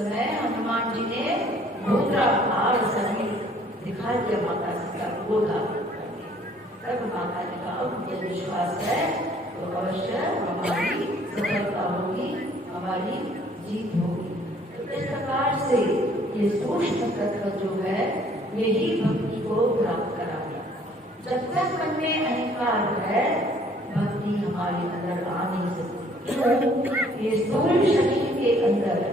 समय हनुमान जी ने मुद्रा भार सहित दिखा दिया माता सीता को धारण करके। तब माता ने कहा मुझे विश्वास है तो अवश्य हमारी सफलता होगी, हमारी जीत होगी। तो इस प्रकार से ये सूक्ष्म तत्व जो है यही भक्ति को प्राप्त कराया। जब तक मन में अहंकार है भक्ति हमारे अंदर आ नहीं सकती। ये स्थूल शरीर के अंदर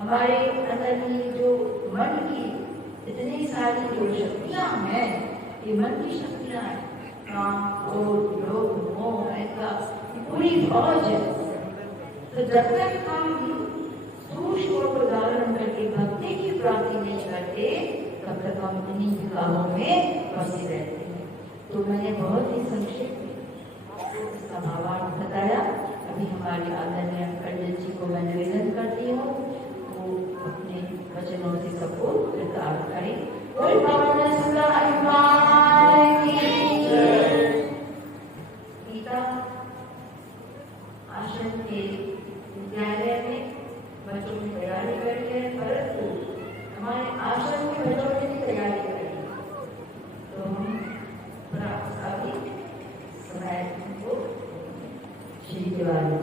हमारे अंदर की जो मन की इतनी सारी जो शक्तियां हैं, ये मन की शक्तियां हैं, काम, क्रोध, लोभ, मोह, अहंकार, पूरी फौज है। तो जब तक हम सूक्ष्म को धारण करके भक्ति की प्राप्ति नहीं करते तब तक हम इन्हीं विकारों में फंसे रहते हैं। तो मैंने बहुत ही संक्षिप्त में इसका भावार्थ बताया। अभी हमारे आदरणीय पंडित जी को मैं निवेदन करती हूँ वो अपने वचनों से सबको कृतार्थ करें। कोई पवन सुत हनुमान की जय। गीता आश्रम के विद्यालय में बच्चों की तैयारी करते हैं, परंतु हमारे आश्रम के बच्चों की भी तैयारी करें तो हम सभी समय को श्री दिवाली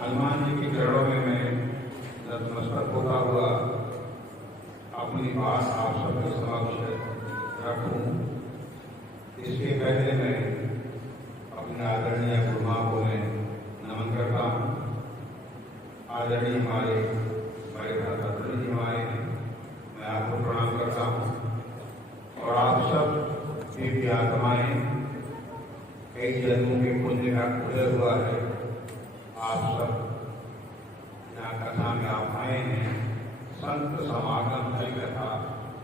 हनुमान जी के चरणों में मैं नतमस्तक होता हुआ अपनी बात आप सबके समक्ष रखूं। इसके पहले मैं अपने आदरणीय गुरुमा को मैं नमन करता हूँ। आदरणीय हमारे बड़े भ्राता जी हमारे हैं, मैं आपको प्रणाम करता हूँ। और आप सब दिव्य आत्माएं कई जन्मों के पुण्य का उदय हुआ है, आप सब यहाँ कथा में आप आए हैं। संत समागम हरि कथा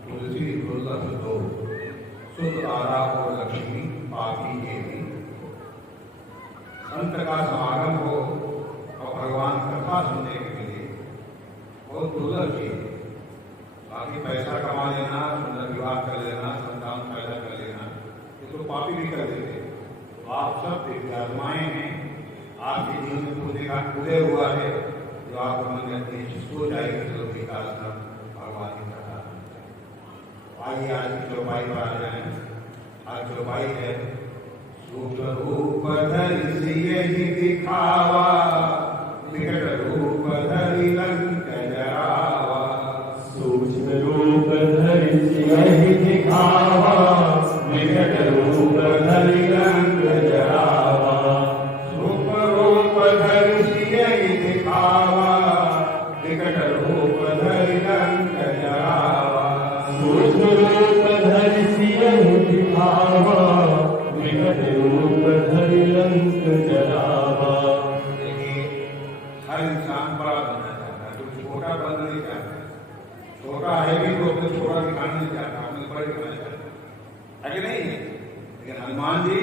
तुलसी दुर्लभ दो, सुध आरा और लक्ष्मी पापी के भी। संत का समागम हो और भगवान कथा सुनने के लिए बहुत दुर्लभ चीज है। बाकी पैसा कमा लेना, सुंदर विवाह कर लेना, संतान पैदा कर लेना, ये तो पापी भी कर देते। तो आप सब दिव्यात्माएं हैं, आपके जीवन में पुण्य का उदय हुआ है जो आपको मन में अपनी सोच आएगी चलो विकास का भगवान की कथा। आइए आज की चौपाई पर आ जाए। आज चौपाई है सूक्ष्म रूप धरि सियहि दिखावा, विकट रूप धरि लंक जरावा। सूक्ष्म रूप धरि सियहि दिखावा, विकट रूप धरि लंक जरावा। सूक्ष्म रूप धरि सियहि दिखावा, विकट रूप धरि लंक जरावा। सूक्ष्म रूप धरि सियहि दिखावा, विकट रूप धरि लंक जरावा। देखिए हर इंसान बड़ा बनना चाहता है, कोई छोटा बनना नहीं चाहता। छोटा है भी तो अपने छोटा दिखाना नहीं चाहता, अपने बड़े दिखाना चाहता है कि नहीं? लेकिन हनुमान जी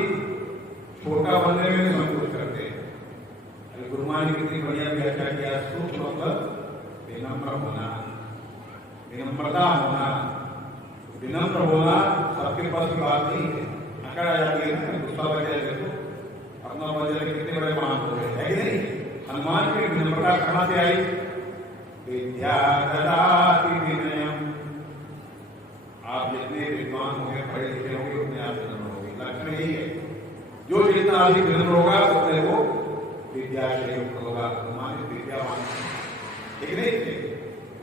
छोटा बनने में संकोच करते हैं। अभी गुरुमान जी कितनी बढ़िया व्याख्या किया, सूक्ष्म मतलब विनम्र होना, विनम्रता होना। विनम्र होना सबके पास की बात नहीं है। अकड़ आ जाती है ना, गुस्सा लग जाएगा तो अपना बदल कितने बड़े मान हो गए, है कि नहीं? हनुमान की विनम्रता कहाँ से आई? विद्या ददाति विनयम। आप जितने विद्वान होंगे, पढ़े लिखे होंगे, उतने आप विनम्र होंगे। लक्षण यही है, जो जितना अधिक विनम्र होगा उतने वो विद्या से युक्त होगा। हनुमान विद्यावान है, ठीक नहीं?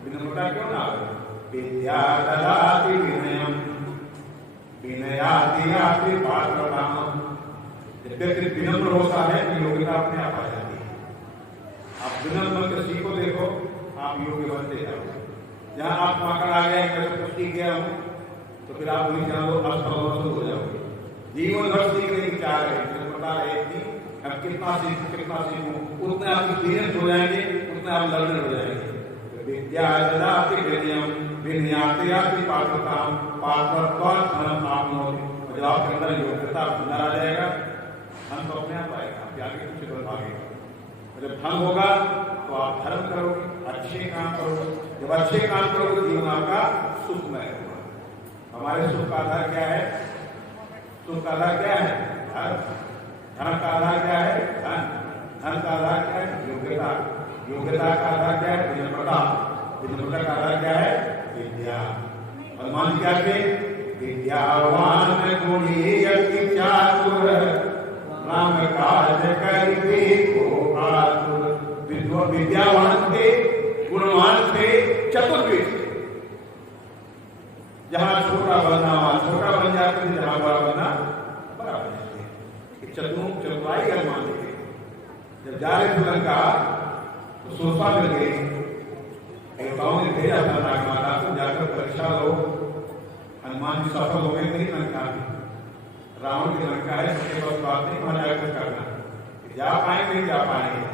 विनम्रता क्यों ना आवे? विद्या ददाति विनयम, विनयाति याति पात्रताम। जब व्यक्ति विनम्र होता है तो योग्यता अपने आप आ जाती है। आप विनम्र बन सीखो, देखो आप योग्य बनते जाओ। जहाँ आप माकर आ गए, मैं तो पुष्टि गया हूँ, तो फिर आप वही जान लो असफल हो जाओगे। जीवन भर सीखने की चाह रहे हैं, पता है कि अब कितना सीखूं, उतने आपकी सीरियस हो जाएंगे, उतने आप लर्नर हो जाएंगे। विद्या ददाति विनयम विनयाति पात्रताम पात्रत्वात् धनम आपनोति। जब आपके अंदर योग्यता सुंदर आ जाएगा, धन तो अपने आप आएगा, आप आगे कुछ बल भागेगा। जब धन होगा तो आप धर्म करोगे, अच्छे काम करोगे। जब अच्छे काम करोगे जीवन आपका सुखमय होगा। हमारे सुख का आधार क्या है? सुख का आधार क्या है? धन। धन का आधार क्या है? धन। धन का आधार क्या है? योग्यता। योग्यता का आधार क्या है? विनम्रता। विनम्रता का आधार क्या है? विद्या। हनुमान जी क्या थे? विद्यावान गुणी अति चातुर राम काज करिबे को आतुर। विद्यावान थे, गुणवान थे, चतुर भी थे। जहां छोटा बनना छोटा बन जाते थे, जहां बड़ा बनना बड़ा बन जाते। चतुराई हनुमान जी। जब जा रहे थे लंका तो सोफा मिल गई, देवताओं ने भेजा था नागमाता को जाकर परीक्षा लो। हनुमान जी सफल हो गए नहीं लंका में। रावण की लंका है, सबके पास बात नहीं, वहां जाकर करना जा पाएंगे नहीं जा पाएंगे।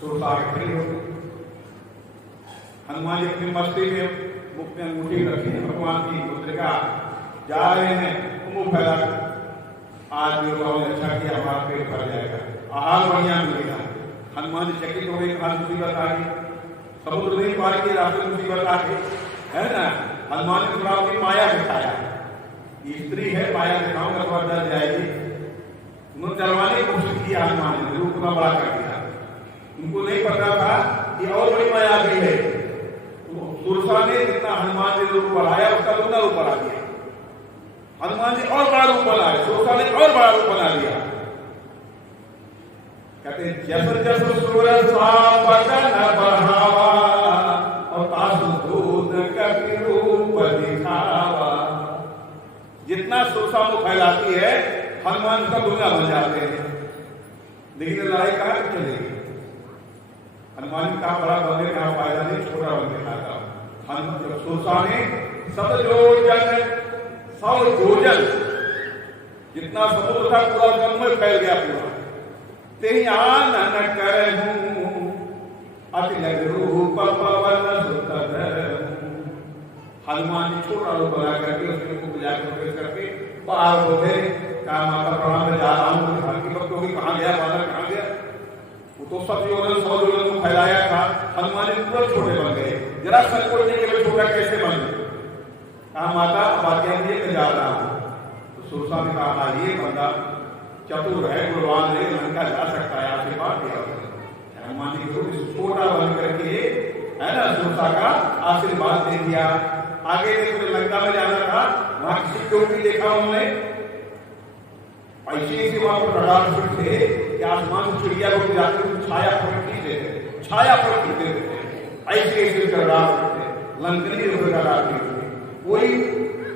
सोफा खड़ी हो गई। हनुमान जी अपनी मस्ती में मुख में अंगूठी रखी, भगवान की मुद्रिका जा रहे हैं, मुंह फैला। आज देवताओं ने अच्छा किया, हमारा पेट भर जाएगा, आहार बढ़िया मिलेगा। हनुमान जी चकित हो गए, कहा मुसीबत आ गई, समुद्र नहीं पार किए, रास्ते मुसीबत आ गई, है ना। हनुमान जी थोड़ा अपनी माया दिखाया, स्त्री है माया दिखाऊंगा तो डर जाएगी। उन्होंने डरवाने की कोशिश की, हनुमान जी रूप में बड़ा कर दिया। उनको नहीं पता था कि और बड़ी माया आ गई है। सुरसा ने जितना हनुमान जी रूप बढ़ाया, उसका दुगना रूप बढ़ा दिया। हनुमान जी और बड़ा रूप बनाए, सुरसा ने और बड़ा रूप बना दिया। कहते जस जस सुरसा बदन बढ़ावा और तासु दूध कपि रूप दिखावा। जितना सुरसा मुख फैलाती है, हनुमान का दुगना बन जाते हैं। लेकिन लड़ाई कहां चलेगी? हनुमान जी कहा बड़ा बने, कहा फायदा नहीं, छोटा बन के खाता। सुरसा ने सब जोजन जितना समुद्र था पूरा जल में फैल गया पूरा। तेरी आनन करहूं अति लग रूप पवन सुत धरहूं। हनुमान जी छोटा रूप बना करके उसके को बुझा करके बाहर बोले, कहा माता प्रणाम में जा रहा हूँ। बाकी भक्तों की कहाँ गया, बालक कहाँ गया? वो तो सब योजन 100 योजन को फैलाया था। हनुमान जी पूरा छोटे बन गए, जरा संकोच नहीं कि छोटा कैसे बन गए। कहा माता बातें मैं जा रहा हूँ। तो सुरसा ने कहा ये बंदा चतुर है, गुणवान है, लंका जा सकता है, आपके पास दिया। हनुमान जी को छोटा बन करके है ना सुरसा का आशीर्वाद दे दिया। आगे देखो लंका में जाना था, वहां किसी को भी देखा उन्होंने ऐसे ही वहां पर रडार थे कि आसमान से चिड़िया को जाते छाया प्रकटी देते, छाया प्रकटी देते ऐसे ऐसे रडार थे, लंकनी रडार थे। कोई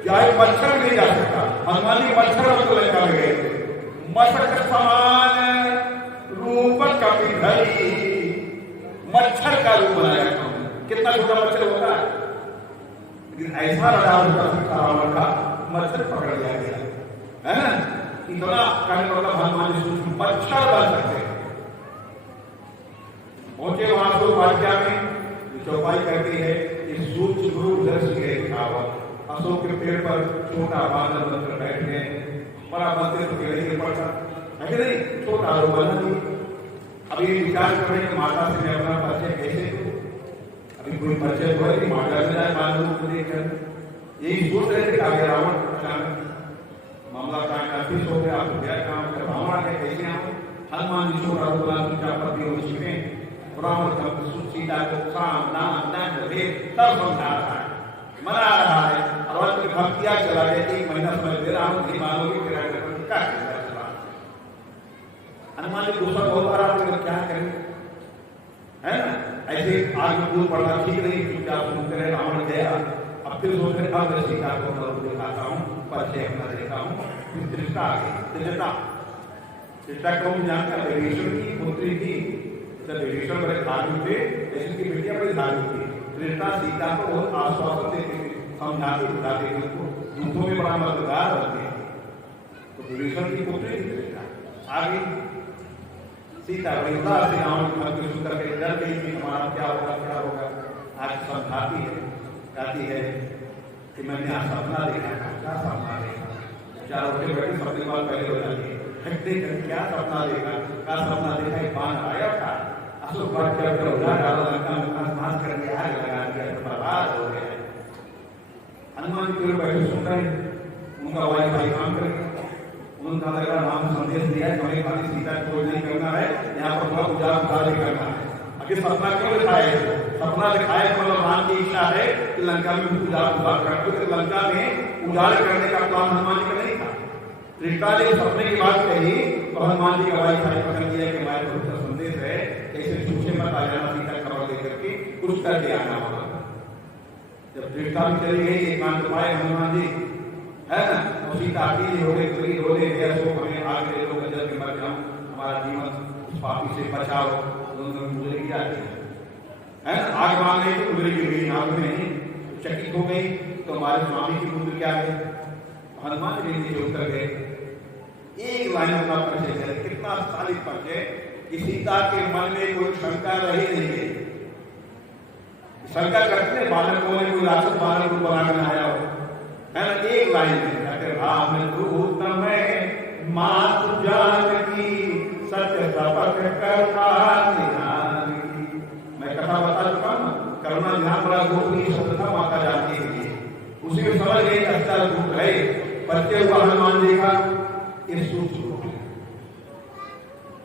चाहे मच्छर नहीं जा सकता। हनुमान जी मच्छर को लंका में गए थे। मच्छर समान रूप कपि धरी, मच्छर का रूप बनाया। कितना छोटा मच्छर होता है, लेकिन ऐसा रडार रावण का मच्छर पकड़ लिया गया, है ना। इतना कहने मतलब हनुमान जी मच्छर बन सकते हैं। पहुंचे वहां तो वाक्या में चौपाई कहती है कि सूक्ष्म रूप दर्शी है दिखावा। अशोक के पेड़ पर छोटा बादल बनकर बैठ गए, बड़ा बनते तो केड़े के पड़ता है कि नहीं, छोटा रूप बना दिया। अभी विचार कर रहे हैं माता से मैं अपना परिचय कैसे करूं। अभी कोई परिचय हो कि माता से जाए मान लो को देखकर यही सोच रहे थे। आगे रावण अचानक मामला काफी हो गया, आप गया काम कर रावण आगे कैसे आओ। हनुमान जी छोटा रूप बना पूजा पति हो छिपे, रावण का सीता को काम नाम दंड भेद सब समझा रहा है, मना रहा है। और अंत में भक्तिया चला गया, 1 महीना समय दे रहा हूं, नहीं मानोगे फिर क्या करेगा। हनुमान जी गुस्सा बहुत आ रहा है, क्या करें, है ना। ऐसे आग में दूर पड़ना ठीक नहीं, चुपचाप सुनते रहे। रावण गया, अब फिर सोचते अब सीता को दिखाता हूँ, परिचय अपना देता हूँ। फिर त्रिष्टा आ गई। त्रिष्टा कौन जानता? विभीषण की पुत्री थी। विभीषण बड़े धार्मिक थे, ऐसी की बेटियां बड़ी धार्मिक थी। त्रिष्टा सीता को बहुत आश्वासन देती थी, समझाती बुझाती थी, उनको युद्धों में बड़ा मददगार बनते हैं। तो विभीषण की पुत्री थी आगे सीता बड़ी उदास से रावण की मृत्यु सुनकर के डर गई कि हमारा क्या होगा। आज समझाती है, कहती है कि मैंने आज सपना देखा। क्या सपना देखा? चार उठे बैठे सपने बाद पहले हो जाती है, क्या सपना देखा? क्या सपना देखा? एक बाण आया था, अशोक वट कर उड़ा डाला, लंका में नाश करके आग लगा दिया, बर्बाद हो गया। हनुमान जी बैठे सुन रहे हैं, उनका वाईफाई काम कर गया। उनका लगा नाम संदेश दिया है, हमें खाली सीता को नहीं करना है, यहाँ पर बहुत उजाड़ नहीं करना है। अभी सपना क्यों दिखाए? सपना दिखाए मतलब राम की इच्छा है कि लंका में उजाड़ कर दो, तो लंका में उजाड़ करने का प्लान हनुमान जी का नहीं था। त्रिका ने सपने की बात कही तो हनुमान जी का वाईफाई पकड़ लिया कि हमारे बहुत सा संदेश है, ऐसे सूचे मत आ जाना, सीता खबर लेकर के कुछ करके आना होगा। जब त्रिका में चली गई एकांत पाए हनुमान जी, है ना, तो सीता अकेली हो गई, गरीब हो गई, हमें आग दे दो, जल के मर जाऊं, हमारा जीवन उस पापी से बचाओ। दोनों गुजरी गिरा है ना, आग मांग गई तो गुजरी गिर गई, आग में चकित हो गई। तो हमारे स्वामी की बुद्ध क्या है? हनुमान जी नीचे उतर गए, एक लाइन का परिचय करे, कितना सालिक परिचय कि सीता के मन में कोई शंका रही नहीं है। शंका करते बालकों ने कोई राक्षस बालक को बना बनाया हो, है ना, एक लाइन में कहते राम दूतम मातु जानकी सत्य शपथ करुणा ध्यान की। मैं कथा बता चुका हूँ, करुणा ध्यान बड़ा गोपनीय शब्द था माता जानकी के लिए। उसी को समझ गए अच्छा रूप है, बच्चे हुआ हनुमान जी का ये सूक्ष्म रूप है।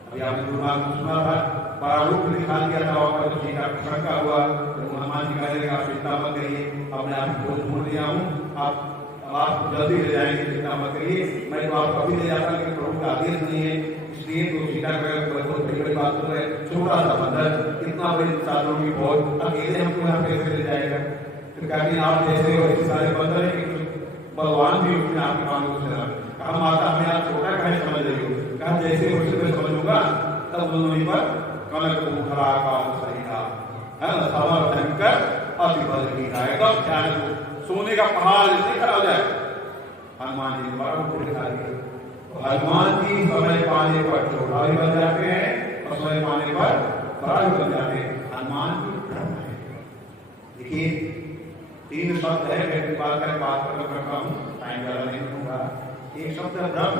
अभी आपने गुरुवार को सुना था, बड़ा रूप दिखा दिया था और तो सीता को शंका हुआ, तो हनुमान जी कह देगा आप चिंता मत करिए, अपने आप को ढूंढ लिया हूँ, आप जल्दी ले जाएंगे, चिंता मत करिए, मैं तो आपको अभी ले जाता, लेकिन प्रभु का आदेश नहीं है, इसलिए तो सीता बहुत बड़ी बात हो रहा है, छोटा सा बंधन, इतना बड़ी साधनों की बहुत, अकेले हमको यहाँ कैसे ले जाएगा? तो कहते हैं आप जैसे हो ऐसे सारे बंधन है कि भगवान भी उसने आपके कामों से कहा माता हमें आप छोटा कहे समझ रही हो? कहा जैसे उसे मैं समझूंगा। तब दोनों पर कनक मुखरा का सही था, है ना, समर भयंकर अति बल की एकदम ध्यान को सोने का पहाड़ जैसे खड़ा हो जाए। हनुमान जी बड़ा उठ दिखा दिया, तो हनुमान जी समय पाने पर छोटा भी बन जाते हैं और समय पाने पर बड़ा भी बन जाते हैं। हनुमान जी ब्रह्म है। देखिए तीन शब्द है, मैं बात कर रखा हूँ, टाइम ज्यादा नहीं दूंगा। एक शब्द है ब्रह्म,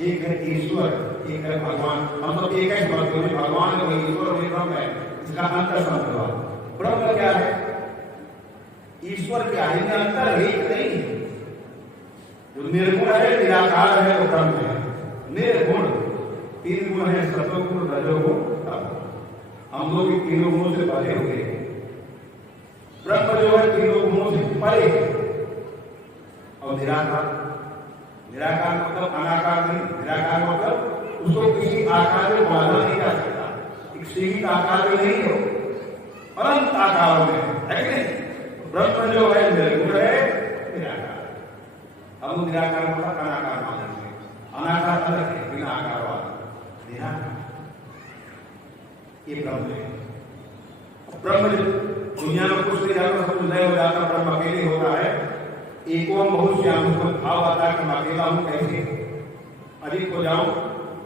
एक है ईश्वर, एक है भगवान। हम सब एक है शब्द में भगवान है, वही ईश्वर वही ब्रह्म है, इसका अंतर समझो। ब्रह्म क्या है, ईश्वर क्या है, इनमें अंतर एक नहीं है। जो निर्गुण है निराकार है वो ब्रह्म है। निर्गुण तीन गुण है, सत्वगुण रजोगुण तमोगुण। हम लोग इन तीनों गुणों से परे हुए हैं। ब्रह्म जो है तीनों गुणों से परे है। और निराकार, निराकार मतलब अनाकार नहीं, निराकार मतलब उसको किसी आकार में बांधा नहीं जा सकता, एक सीमित आकार में नहीं हो, अनंत आकार में है कि नहीं? ब्रह्म जो है निर्गुण है, निराकार। हम निराकार मतलब अनाकार मानेंगे, अनाकार अलग है, बिना आकार वाला निराकार, ये ब्रह्म है। ब्रह्म दुनिया में कुछ नहीं जाता, सब लय हो जाता, ब्रह्म अकेले होता है। एको हम बहुत श्याम, उसमें भाव आता है कि मैं अकेला हूं, कैसे अधिक हो जाऊं।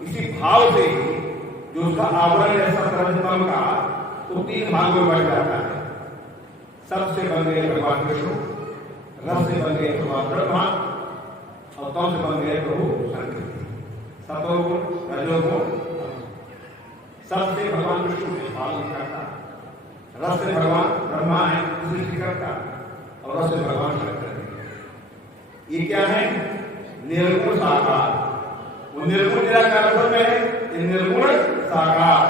इसी भाव से जो उसका आवरण है सतरजतम का, तो तीन भाग में बढ़ जाता है। सबसे बन गए भगवान विष्णु, रस से बन गए भगवान ब्रह्मा, और तम से बन गए प्रभु शंकर। सतोगुण रजोगुण सबसे भगवान विष्णु के पालन करता, रस से भगवान ब्रह्मा है सृष्टि करता, और रस से भगवान शंकर। ये क्या है? निर्गुण साकार। वो निर्गुण निराकार ब्रह्म है, ये निर्गुण साकार।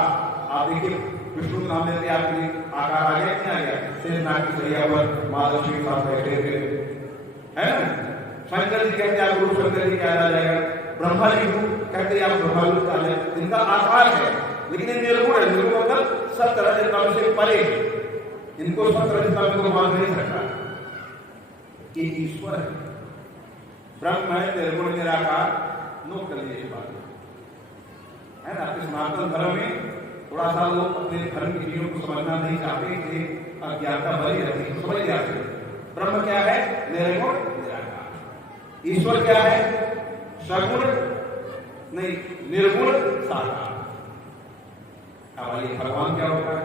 आप देखिए विष्णु का नाम लेते आपके लिए आकार आ गया, क्या आ गया? शेषनाग की सैया पर माधव जी के साथ बैठे हुए, है ना? शंकर जी कहते आप गुरु शंकर जी क्या आ जाएगा? ब्रह्मा जी कहते आप ब्रह्मा रूप आ जाए। इनका आकार है, लेकिन ये निर्गुण है। निर्गुण मतलब सतरजतम से परे, इनको सतरजतम में तो मान नहीं सकता। ये ईश्वर है, ब्रह्म है, निर्गुण निराकार। नोट कर लीजिए बात, है ना? सनातन धर्म में थोड़ा सा लोग अपने धर्म की चीजों को समझना नहीं चाहते, कि अज्ञानता भरी रहती है, समझ जाते। ब्रह्म क्या है? निर्गुण निराकार। ईश्वर क्या है? सगुण नहीं, निर्गुण साकार। अब ये भगवान क्या होता है?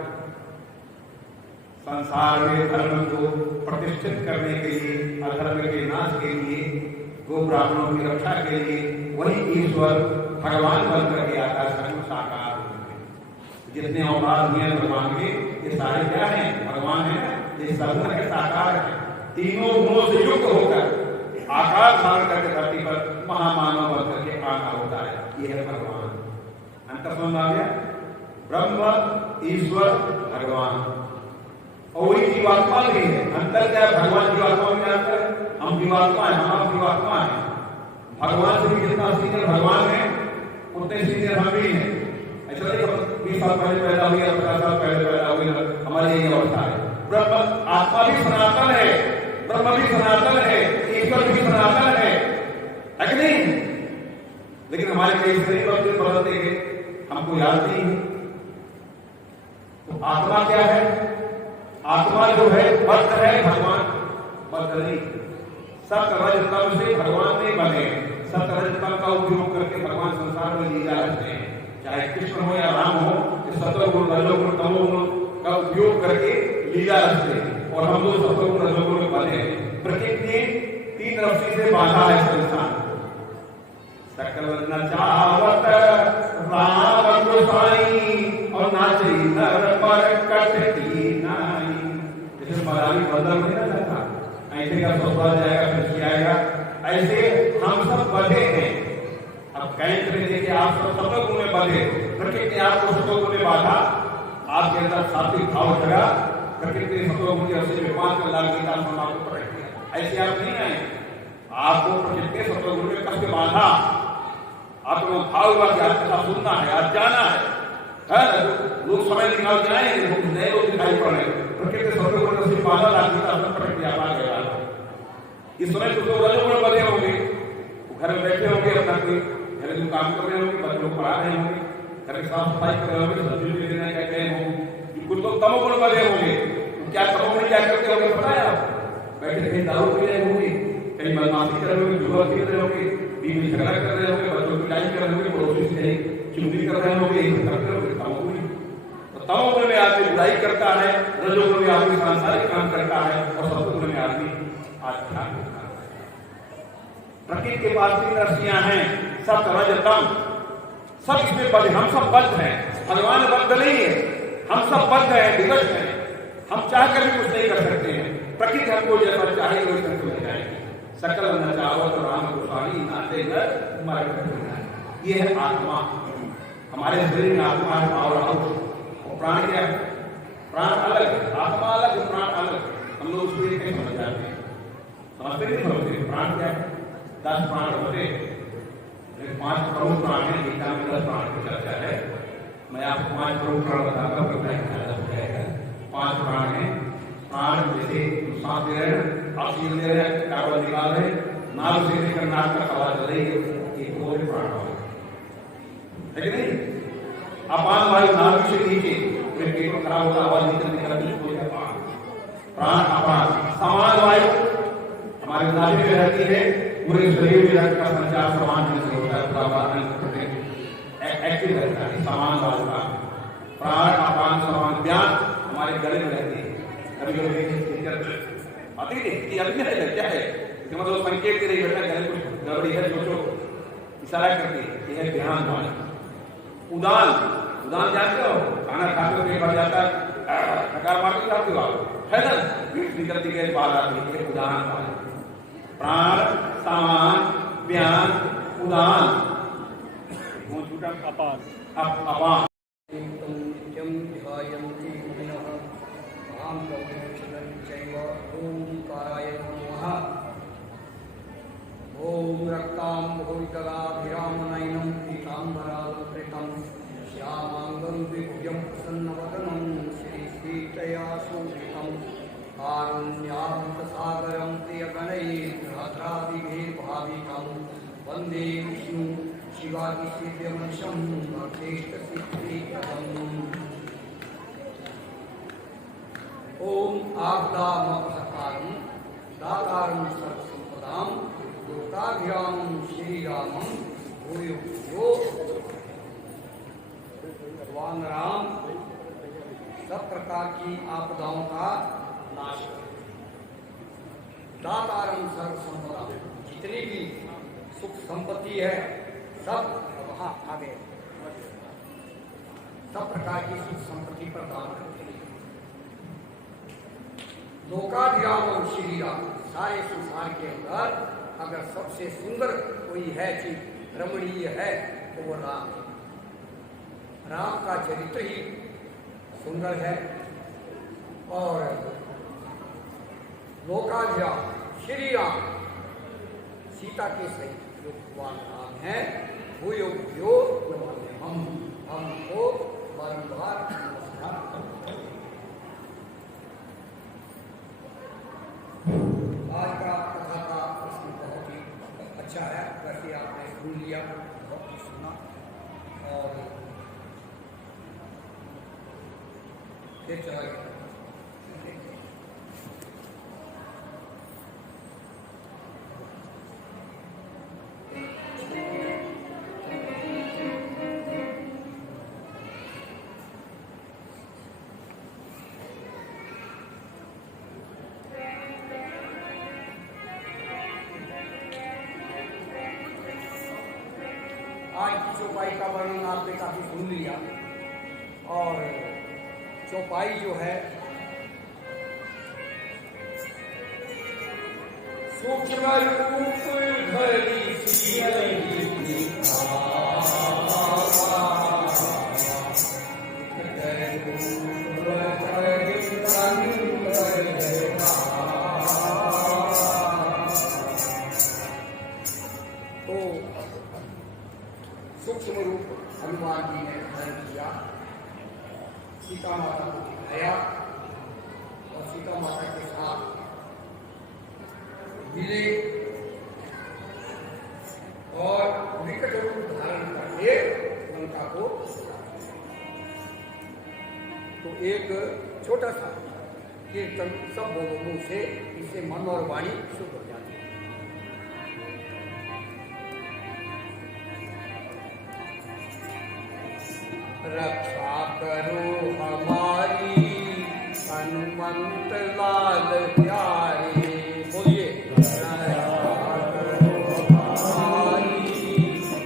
संसार में धर्म को प्रतिष्ठित करने के लिए, अधर्म के नाश के लिए, गो ब्राह्मणों की रक्षा के लिए वही ईश्वर भगवान बनकर के आता है, साकार होते हैं। जितने अवतार हुए भगवान के, ये सारे क्या हैं? भगवान है। ये सगुण है, साकार है। तीनों गुणों से युक्त होकर आकार धारण करके धरती पर महामानव बनकर के आना होता है। ये है भगवान। अंतर समझ आ गया? ब्रह्म, ईश्वर, भगवान, और वही जीवात्मा भी है। अंतर क्या है? भगवान जीवात्मा में अंतर है। हम जीवात्मा है, हम जीवात्मा है। भगवान से भी जितना सीनियर भगवान है, उतने सीनियर हम भी हैं। ऐसा नहीं 20 साल पहले पैदा हुई, 50 साल पहले पैदा हुई, हमारी यही अवस्था है। ब्रह्म आत्मा भी सनातन है, ब्रह्म भी सनातन है, ईश्वर भी सनातन है कि नहीं? लेकिन हमारे कई शरीर बदलते गए, हमको याद नहीं है। तो आत्मा क्या है? आत्मा जो है बद्ध है, भगवान बद्ध नहीं। सत्य रजतम से भगवान नहीं बने। सत्य रजतम का उपयोग करके भगवान संसार में लीला रचते हैं। चाहे कृष्ण हो या राम हो, सत्वगुण रजोगुण तमोगुण का उपयोग करके लीला रचते हैं। और हम लोग सत्वगुण रजोगुण में बने। प्रकृति 3 रस्सी से बांधा है संसार। सकल नचावत राम गोसाई और नाची नर पर कटती नाई। जैसे मराठी बदल में ना जाता, ऐसे का ससुराल जाएगा, फिर आएगा, ऐसे हम सब बधे हैं। अब कहीं देखिए, आप सब सत्वगुण में बधे, प्रकृति आपको सत्वगुण में बाधा, आपके अंदर सात्विक भाव जगा, प्रकृति सत्वगुण के असली में 5 लाल गीता आपको पढ़ दिया। ऐसे आप नहीं आए, आपको प्रकृति सत्वगुण में कष्ट बाधा, आपको भाव हुआ कि आपका सुनना है, आज जाना है। लोग समय निकाल के आएंगे, नए लोग दिखाई पड़े, प्रकृति सत्वगुण का सिर्फ बाधा लाल गीता पढ़ दिया। इस समय कुछ लोग रजोगुण बधे होंगे, घर में बैठे होंगे, अपना कोई घर में काम कर रहे होंगे, बच्चों को पढ़ा रहे होंगे, घर की साफ सफाई कर रहे होंगे, सब्जी भी देना क्या कहे होंगे। कुछ लोग तमोगुण बधे होंगे। क्या तमोगुण क्या करते होंगे पता है? आप बैठे कहीं दारू पी रहे होंगे, कहीं बदमाशी कर रहे होंगे, जुआ खेल रहे होंगे, बीवी झगड़ा कर रहे होंगे, बच्चों की लड़ाई कर रहे होंगे, पड़ोसी से कहीं चुगली कर रहे होंगे, यही करते होंगे। तमोगुण, तो तमोगुण में आदमी बुराई करता है, रजोगुण में आदमी सांसारिक काम करता है, और सत्वगुण में आदमी आध्यात्मिक काम। प्रकृति के पास 3 रस्सियां हैं, सत्य रज तम, सब इसमें बद्ध। हम सब बद्ध हैं, भगवान बद्ध नहीं है। हम सब बद्ध हैं, विवश हैं। हम चाहकर भी कुछ नहीं कर सकते हैं। प्रकृति हमको जैसा चाहे वैसे हमको ले जाएगी। सकल नचावत राम गोसाई नाते न मर। ये है आत्मा। हमारे शरीर में आत्मा है, पावर हाउस। और प्राण क्या है? प्राण अलग है, आत्मा अलग है, प्राण अलग है। हम लोग उसको नहीं समझ जाते हैं, समझते नहीं समझते। प्राण क्या है? 10 प्राण होते, 5 प्रमुख प्राण है। गीता में 10 प्राण की चर्चा है। मैं आपको 5 प्रमुख प्राण बताता हूँ, 5 प्राण है। प्राण जैसे सांस ले रहे हैं, ऑक्सीजन ले रहे हैं, कार्बन निकाल रहे हैं, नाक से लेकर नाक तक हवा चल रही है, एक और प्राण है कि नहीं? अपान वायु नाक से नीचे, पेट में खराब होता, आवाज नीचे निकलती है, प्राण अपान। समान वायु हमारे नाभि में रहती है, पूरे शरीर में रक्त का संचार समान ढंग से होता है, एक्टिव रहता है। समान वायु का प्राण अपान समान। ज्ञान हमारे गले में रहती है। कभी कभी आती है क्या है, मतलब संकेत दे रही बेटा गले कुछ गड़बड़ी है, सोचो, इशारा करती है। यह है ध्यान वाला। उदान, उदान जानते हो? खाना खाते हुए बढ़ जाता है, नकार मारते जाते हो आप, है ना? निकलती गई बात आती है, उदान वाला। प्राण समान ज्ञान उदान, अपान अपान। नित्यं ध्यायन्ति मुनिनः मां गौरीशनं चैव ओंकाराय नमः। ॐ रक्ताम्भोजगाभिरामनयनं पीताम्बरालंकृतं श्यामाङ्गं द्विभुजं प्रसन्नवदनं श्रीसीतया शोभितं कारुण्यामृतसागरं प्रियगणैर्भ्रातरादिभिर्भावितं वन्दे विष्णु शिवादिसेव्यमनिशं भक्तेष्टसिद्धिप्रदम्। ओम आपदामपहर्तारं दातारं सर्वसंपदां लोकाभिरामं श्रीरामं भूयो भूयो भगवान राम सब प्रकार की आपदाओं का नाश करे। दातारम सर्व संपदा, जितनी भी सुख संपत्ति है सब वहाँ आ गए, सब प्रकार की सुख संपत्ति प्रदान करते हैं। लोकाधिराम श्री राम, सारे संसार के अंदर अगर सबसे सुंदर कोई है चीज रमणीय है तो वो राम है। राम का चरित्र ही सुंदर है और लोकाधिराम श्री राम, सीता के सहित जो भगवान राम है, भूयो भूयो नमामि हमको बारंबार नमस्कार करते हैं। आज का कथा का प्रश्न बहुत ही अच्छा है, वैसे आपने सुन लिया, बहुत ही सुना और फिर चला गया। आज की चौपाई का वर्णन आपने काफी सुन लिया और चौपाई जो है सूक्ष्म रूप धरि सियहि तो सूक्ष्म रूप हनुमान जी ने धारण किया, सीता माता को दिखाया और सीता माता के साथ मिले और विकट रूप धारण करके लंका को। तो एक छोटा सा कीर्तन सब लोगों से, इससे मन और वाणी शुद्ध हो जाती है। रक्षा करो हमारी हनुमंत लाल प्यारे, बोलिए रक्षा करो हमारी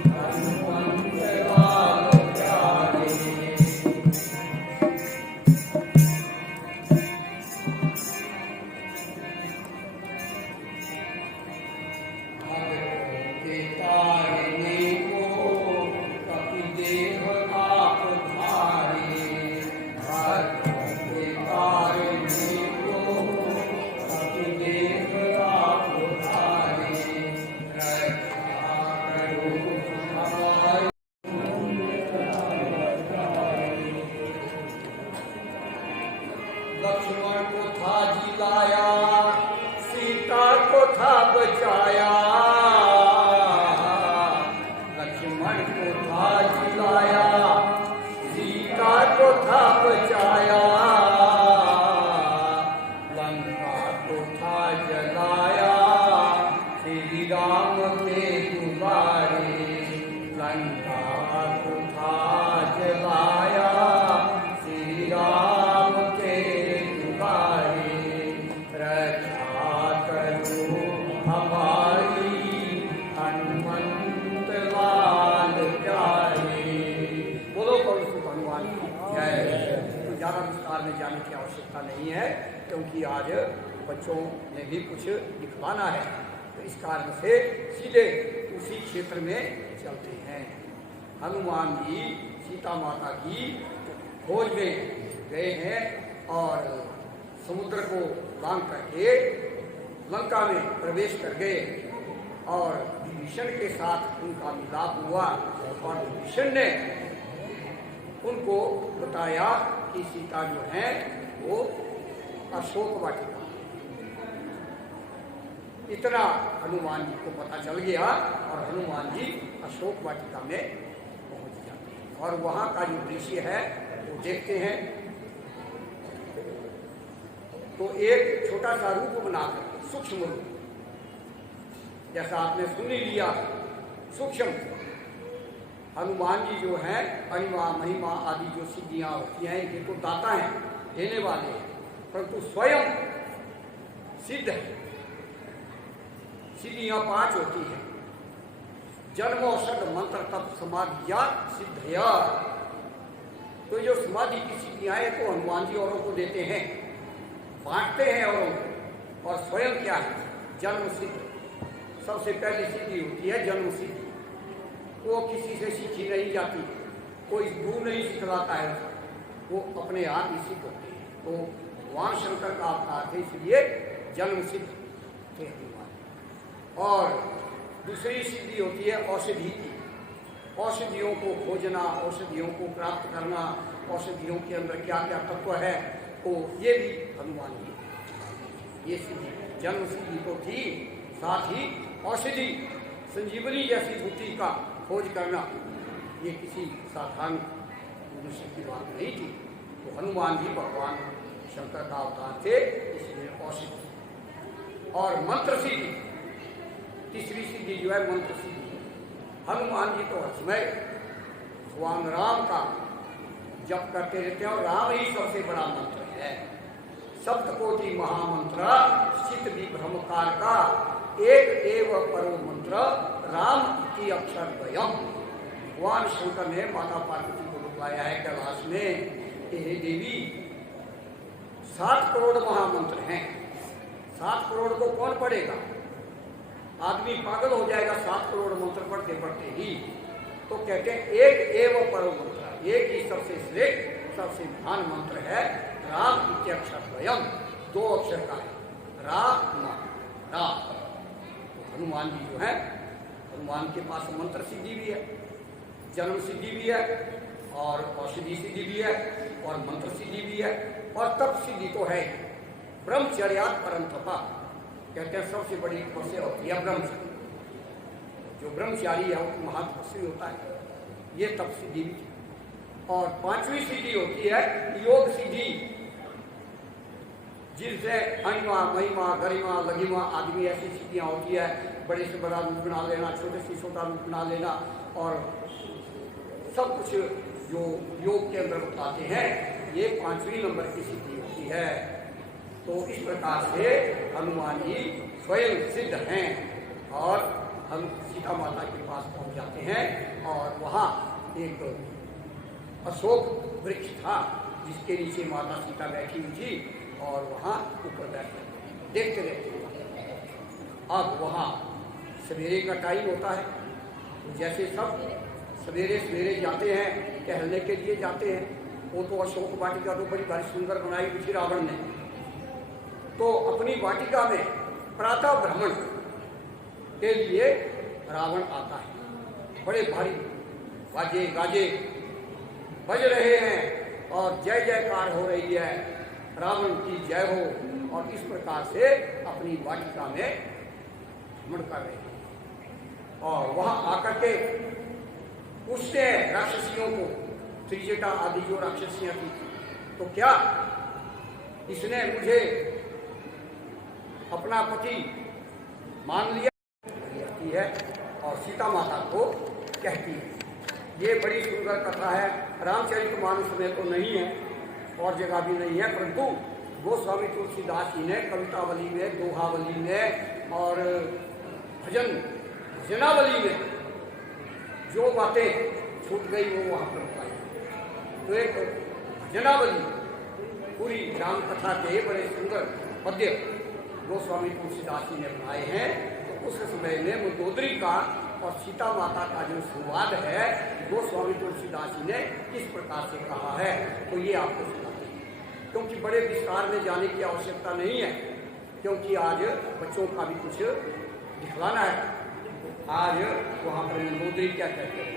हनुमंत लाल प्यारे। भक्तों के तारने को कपि देव आप धारे, भक्तों के तारने को कपि देव आप धारे। रक्षा करो हमारी। लक्ष्मण को था जिलाया, सीता को था बचाया। लक्ष्मण को था जिलाया, सीता को था बचाया। लंका को था जलाया, श्री राम के दुलारे। लंका को था जलाया, श्री राम के दुलारे। रक्षा करो हमारी हनुमंत लाल प्यारे। बोलो कौन सुख हनुमान की जय। तो ज़्यादा विस्तार में जाने की आवश्यकता नहीं है, क्योंकि आज बच्चों ने भी कुछ लिखवाना है, तो इस कारण से सीधे उसी क्षेत्र में चलते हैं। हनुमान जी सीता माता की खोज में गए हैं और समुद्र को लांघ करके लंका में प्रवेश कर गए और विभीषण के साथ उनका मिलाप हुआ और विभीषण ने उनको बताया कि सीता जो है वो अशोक वाटिका। इतना हनुमान जी को पता चल गया और हनुमान जी अशोक वाटिका में पहुंच जाते हैं और वहाँ का जो दृश्य है वो देखते हैं। तो एक छोटा सा रूप बना करके, सूक्ष्म रूप, जैसा आपने सुन ही लिया, सूक्ष्म हनुमान जी जो हैं अणिमा महिमा आदि जो सिद्धियां होती हैं इनके तो दाता हैं, देने वाले हैं, परंतु स्वयं सिद्ध है। सिद्धियां 5 होती हैं, जन्म औषध मंत्र तप समाधिया सिद्धया। तो जो समाधि की सिद्धियां हैं तो हनुमान जी औरों को देते हैं, बांटते हैं औरों को, और स्वयं क्या है जन्म सिद्ध। सबसे पहली सिद्धि होती है जन्म सिद्धि, वो किसी से सीखी नहीं जाती, कोई गुरु नहीं सिखलाता है, वो अपने आप ही सिद्ध होते हैं। तो भगवान शंकर का अवतार थे, इसलिए जन्म सिद्ध थे हनुमान। और दूसरी सिद्धि होती है औषधि की, औषधियों को खोजना, औषधियों को प्राप्त करना, औषधियों के अंदर क्या क्या तत्व है, तो ये भी हनुमान जी ये सिद्धि जन्म सिद्धि तो थी, साथ ही औषधि संजीवनी जैसी बुद्धि का खोज करना, ये किसी साधारण मनुष्य की बात नहीं थी। तो हनुमान जी भगवान शंकर का अवतार थे, इसलिए औषधि। और मंत्र सिद्धि, तीसरी सिद्धि जो है मंत्र सिद्धि। हनुमान जी तो हर समय भगवान राम का जप करते रहते हैं, और राम ही सबसे बड़ा मंत्र है। सप्तकोटि महामंत्र चित्त विभ्रमकार का एक एव परो मंत्र राम की अक्षर द्वयम। भगवान शंकर ने माता पार्वती को बुलाया है कैलाश में, हे देवी 7 करोड़ महामंत्र हैं, 7 करोड़ को कौन पढ़ेगा, आदमी पागल हो जाएगा 7 करोड़ मंत्र पढ़ते पढ़ते ही। तो कहते हैं एक एव परो मंत्र, एक ही सबसे श्रेष्ठ सबसे महान मंत्र है राम इत्यक्षर द्वयम, 2 अक्षर का है, राम राम। हनुमान जी जो है, हनुमान के पास मंत्र सिद्धि भी है, जन्म सिद्धि भी है, और औषधि सिद्धि भी है, और मंत्र सिद्धि भी है, और तप सिद्धि तो है। ब्रह्मचर्यात् परम तपः, कहते हैं सबसे बड़ी तपस्या होती है ब्रह्मचर्य। जो ब्रह्मचारी है वो महातपस्वी होता है, ये तप सिद्धि भी। और 5वीं सिद्धि होती है योग सिद्धि, जिनसे अणिमा महिमा गरिमा लघिमा आदि ऐसी सिद्धियाँ होती है, बड़े से बड़ा रूप बना लेना, छोटे से छोटा रूप बना लेना, और सब कुछ जो योग के अंदर बताते हैं, ये 5वीं नंबर की सिद्धि होती है। तो इस प्रकार से हनुमान जी स्वयं सिद्ध हैं, और हम सीता माता के पास पहुंच जाते हैं, और वहाँ एक अशोक वृक्ष था जिसके नीचे माता सीता बैठी हुई थी, और वहाँ ऊपर बैठे देखते रहते। अब वहाँ सवेरे का टाइम होता है, जैसे सब सवेरे सवेरे जाते हैं, टहलने के लिए जाते हैं। वो तो अशोक वाटिका तो बड़ी भारी सुंदर बनाई हुई थी रावण ने, तो अपनी वाटिका में प्रातः भ्रमण के लिए रावण आता है। बड़े भारी बाजे गाजे बज रहे हैं, और जय जयकार हो रही है, रावण की जय हो। और इस प्रकार से अपनी वाटिका में भ्रमण कर रहे हैं, और वहां आकर के उसने राक्षसियों को, त्रिजटा आदि जो राक्षसियां थी, तो क्या इसने मुझे अपना पति मान लिया कहती है, और सीता माता को कहती है। ये बड़ी सुंदर कथा है, रामचरितमानस में तो नहीं है, और जगह भी नहीं है, परंतु गोस्वामी तुलसीदास जी ने कवितावली में, दोहावली में और भजनावली में जो बातें छूट गई वो वहाँ पर बताई। तो एक भजनावली पूरी राम कथा के बड़े सुंदर पद्य गोस्वामी तुलसीदास जी ने बनाए हैं। तो उस समय में मंदोदरी का और सीता माता का जो संवाद है, गोस्वामी तुलसीदास जी ने किस प्रकार से कहा है, तो ये आपको सुनाते हैं, क्योंकि बड़े विस्तार में जाने की आवश्यकता नहीं है, क्योंकि आज बच्चों का भी कुछ दिखलाना है। आज वहाँ पर मंदोदरी क्या कहते हैं,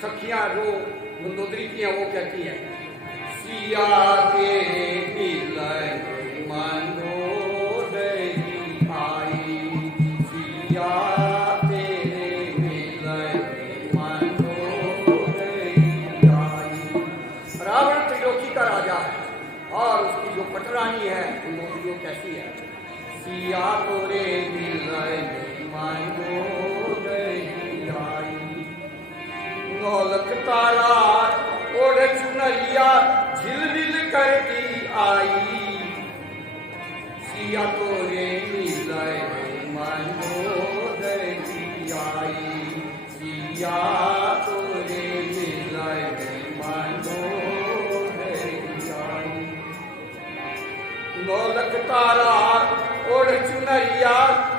सखियां जो मंदोदरी की हैं वो कहती हैं, सिया के मिलन मंदोदरी आई, सिया तेरे मिलन मंदोदरी आई। त्रिलोकी का राजा है और उसकी जो पटरानी है वो कैसी है। सिया तोरे नौलख तारा ओढ़ चुनरिया झिलमिल करती आई। सिया तोरे मिलय मनोदय आई। सिया तोरे मिलय मनोदय आई। नौलख तारा ओढ़ चुनरिया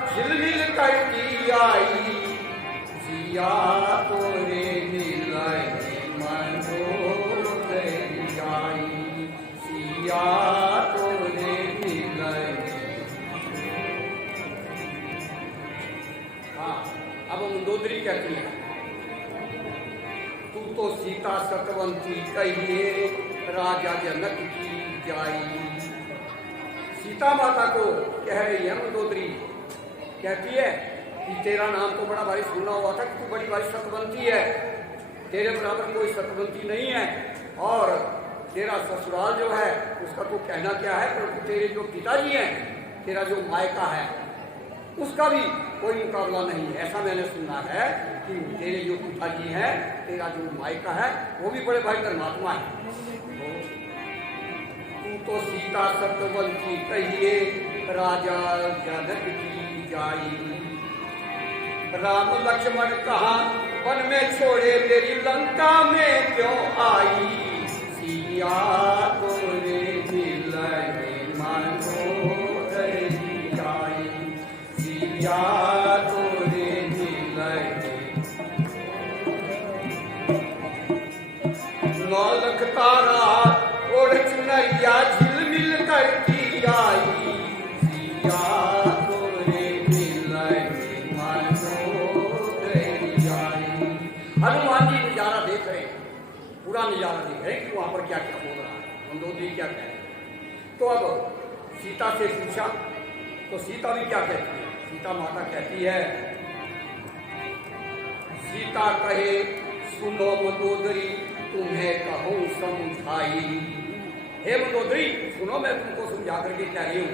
झिलमिल करती आई। सिया तोरे मिलय मनोदय आई। सिया तोरे मिलय। हाँ, अब मंदोदरी कहती है, तू तो सीता सतवंती कहिए राजा जनक की जाई। सीता माता को कह रही है मंदोदरी, कहती है कि तेरा नाम तो बड़ा भारी सुना हुआ था कि तू बड़ी भारी सतवंती है, तेरे बराबर कोई सतवंती नहीं है, और तेरा ससुराल जो है उसका तो कहना क्या है, पर तेरे जो पिताजी हैं, तेरा जो मायका है उसका भी कोई मुकाबला नहीं है। ऐसा मैंने सुना है कि तेरे जो पिताजी हैं, तेरा जो मायका है वो भी बड़े भाई धर्मात्मा है। तू तो सीता सतवंती कहिए राजा जनक की जाई। राम लक्ष्मण कहाँ वन में छोड़े तेरी लंका में क्यों आई। सिया तोरे मिलय मनोदय आई। सिया तोरे मिलय। नौलख तारा ओढ़ चुनरिया झिलमिल करती आई। सिया तोरे मिलय मनोदय आई। हनुमान जी नजारा देख रहे हैं, पूरा नजारा देख रहे हैं कि वहां पर क्या क्या हो रहा है, मंदोदरी क्या कह रहे हैं। तो अब सीता से पूछा तो सीता भी क्या कहती है। सीता माता कहती है, सीता कहे सुनो मंदोदरी तुम्हें कहूँ समझाई। हे मंदोदरी सुनो, मैं तुमको समझा करके कह रही हूँ।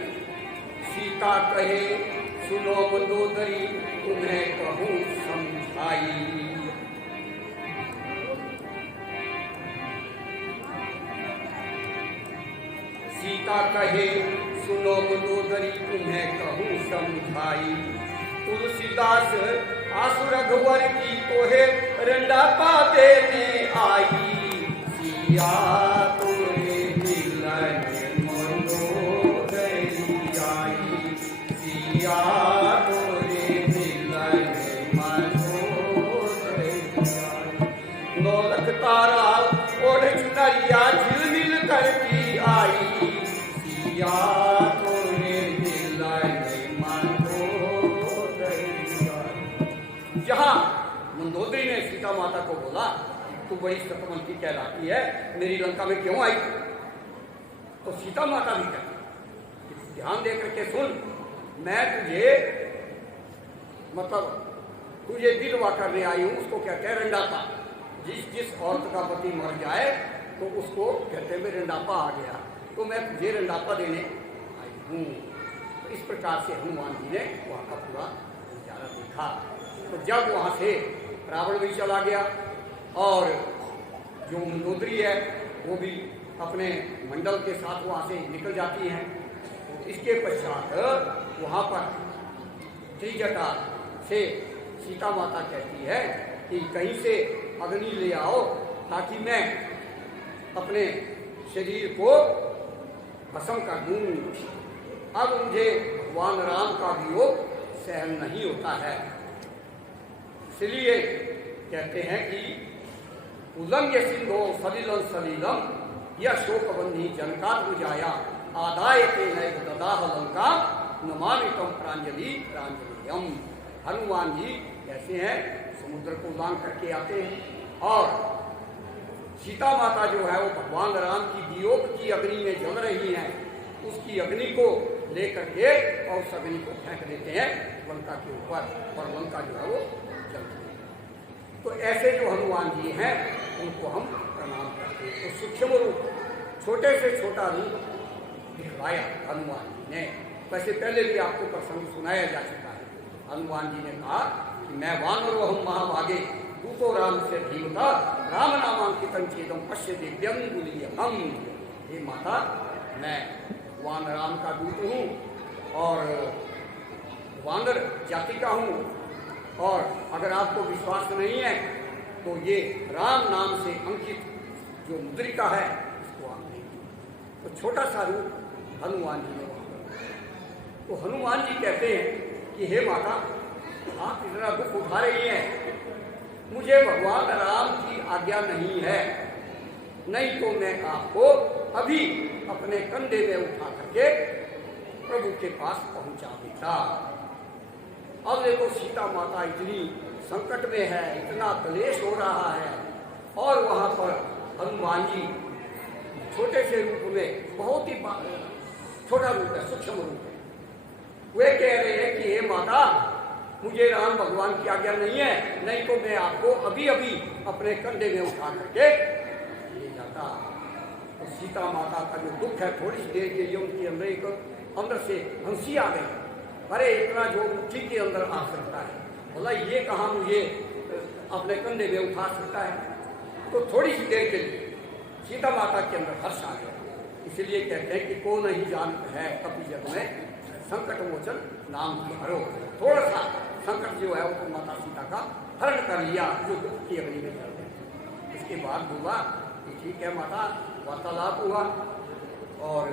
सीता कहे सुनो मंदोदरी तुम्हें कहूँ समझाई। सीता कहे सुनो मंदोदरी तुम्हें कहूँ समझाई। तुलसीदास आसु रघुवर की तोहे रंडा पा देने आई। सिया तोरे मिलय मनोदय आई। सिया तोरे मिलय मनोदय आई। नौलख तारा ओढ़ चुनरिया झिलमिल करती आई। सिया तोरे मिलय मनोदय आई। जहाँ मंदोदरी ने सीता माता को बोला तू बड़ी सतवंती कहलाती है, मेरी लंका में क्यों आई, तो सीता माता भी कहती ध्यान दे करके सुन, मैं तुझे मतलब तुझे विधवा करने आई हूँ। उसको कहते हैं रंडापा। जिस औरत का पति मर जाए तो उसको कहते हैं रंडापा आ गया, तो मैं तुझे रंडापा देने आई हूँ। तो इस प्रकार से हनुमान जी ने वहाँ का पूरा नजारा देखा। तो जब वहाँ से रावण भी चला गया और जो मंदोदरी है वो भी अपने मंडल के साथ वहाँ से निकल जाती हैं। तो इसके पश्चात वहाँ पर त्रिजटा से सीता माता कहती है कि कहीं से अग्नि ले आओ ताकि मैं अपने शरीर को भस्म कर दूं। अब मुझे भगवान राम का वियोग सहन नहीं होता है। इसलिए कहते हैं कि उल्लंघ्य सिंधो सलिलम सलिलम यह शोकबंधी जनकात बुझाया आदाय के नय ददाह लंका नमामि तम प्रांजलि प्रांजलियम। हनुमान जी कैसे हैं, समुद्र को लांघ करके आते हैं और सीता माता जो है वो भगवान राम की वियोग की अग्नि में जल रही हैं, उसकी अग्नि को लेकर के और उस अग्नि को फेंक देते हैं लंका के ऊपर और लंका जो है वो जलती है। तो ऐसे जो हनुमान जी हैं उनको हम प्रणाम करते हैं। तो सूक्ष्म रूप छोटे से छोटा रूप दिखलाया हनुमान जी ने। वैसे पहले भी आपको प्रसंग सुनाया जा चुका है। हनुमान जी ने कहा कि मैं वानर हम महाभागे दूतो राम से धीमता राम नामांकितम चेदम पश्य दिव्यम गुलियम। हे माता, मैं वानर राम का दूत हूँ और वानर जाति का हूँ, और अगर आपको विश्वास नहीं है तो ये राम नाम से अंकित जो मुद्रिका है इसको आप देखिए। तो छोटा सा रूप हनुमान जी ने। तो हनुमान जी कहते हैं कि हे माता, आप इतना दुख उठा रही हैं, मुझे भगवान राम की आज्ञा नहीं है, नहीं तो मैं आपको अभी अपने कंधे में उठा करके प्रभु के पास पहुंचा देता। अब देखो सीता माता इतनी संकट में है, इतना क्लेश हो रहा है, और वहां पर हनुमान जी छोटे से रूप में, बहुत ही छोटा रूप है, सूक्ष्म रूप है, वे कह रहे हैं कि हे माता, मुझे राम भगवान की आज्ञा नहीं है, नहीं तो मैं आपको अभी अभी अपने कंधे में उठा करके ले जाता। तो सीता माता का जो दुख है, थोड़ी सी देर के लिए उनके अंदर एक अंदर से हंसी आ गई। अरे इतना जो मुट्ठी के अंदर आ सकता है, बोला ये कहाँ मुझे अपने कंधे में उठा सकता है। तो थोड़ी सी देर के लिए सीता माता के अंदर हर्ष आ गया। इसलिए कहते हैं कि कौन नहीं जान है कभी जग में संकट मोचन नाम की हरो। थोड़ा सा संकट जो है वो माता सीता का हरण कर लिया, जो दुख की अग्नि में चल गए। इसके बाद बोला कि ठीक है माता, वार्तालाप हुआ, और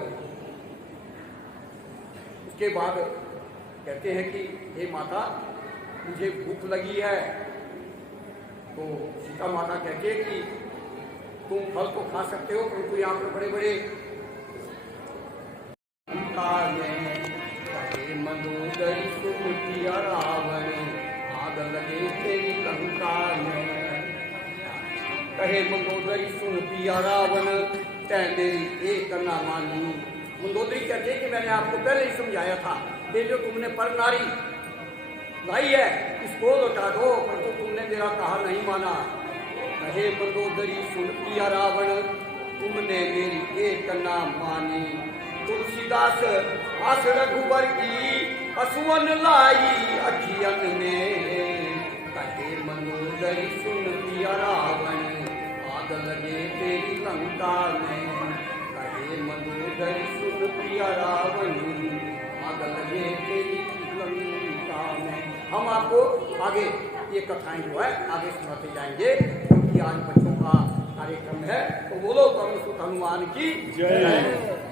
उसके बाद कहते हैं कि हे माता, मुझे भूख लगी है। तो सीता माता कहती है कि तुम फल तो खा सकते हो, परंतु यहाँ पर बड़े बड़े मंदोदरी सुमतिया रावण आग लगे तेरी लंका में। कहे मंदोदरी सुमतिया रावण तै मेरी एक ना मानी। मंदोदरी कहते कि मैंने आपको पहले ही समझाया था, ये जो तुमने पर नारी लाई है इसको लौटा दो, पर तो तुमने मेरा कहा नहीं माना। कहे मंदोदरी सुमतिया रावण तुमने मेरी एक ना मानी। तुलसीदास आस रघुबर की असुवन लाई अखियन में। कहे मनोदरी सुन पिया रावण आग लगे तेरी लंका में। कहे मनोदरी सुन पिया रावण आग लगे तेरी लंका में। हम आपको आगे ये कथाएं जो है आगे सुनाते जाएंगे, क्योंकि आज बच्चों का कार्यक्रम है। तो बोलो पवन सुत हनुमान की जय।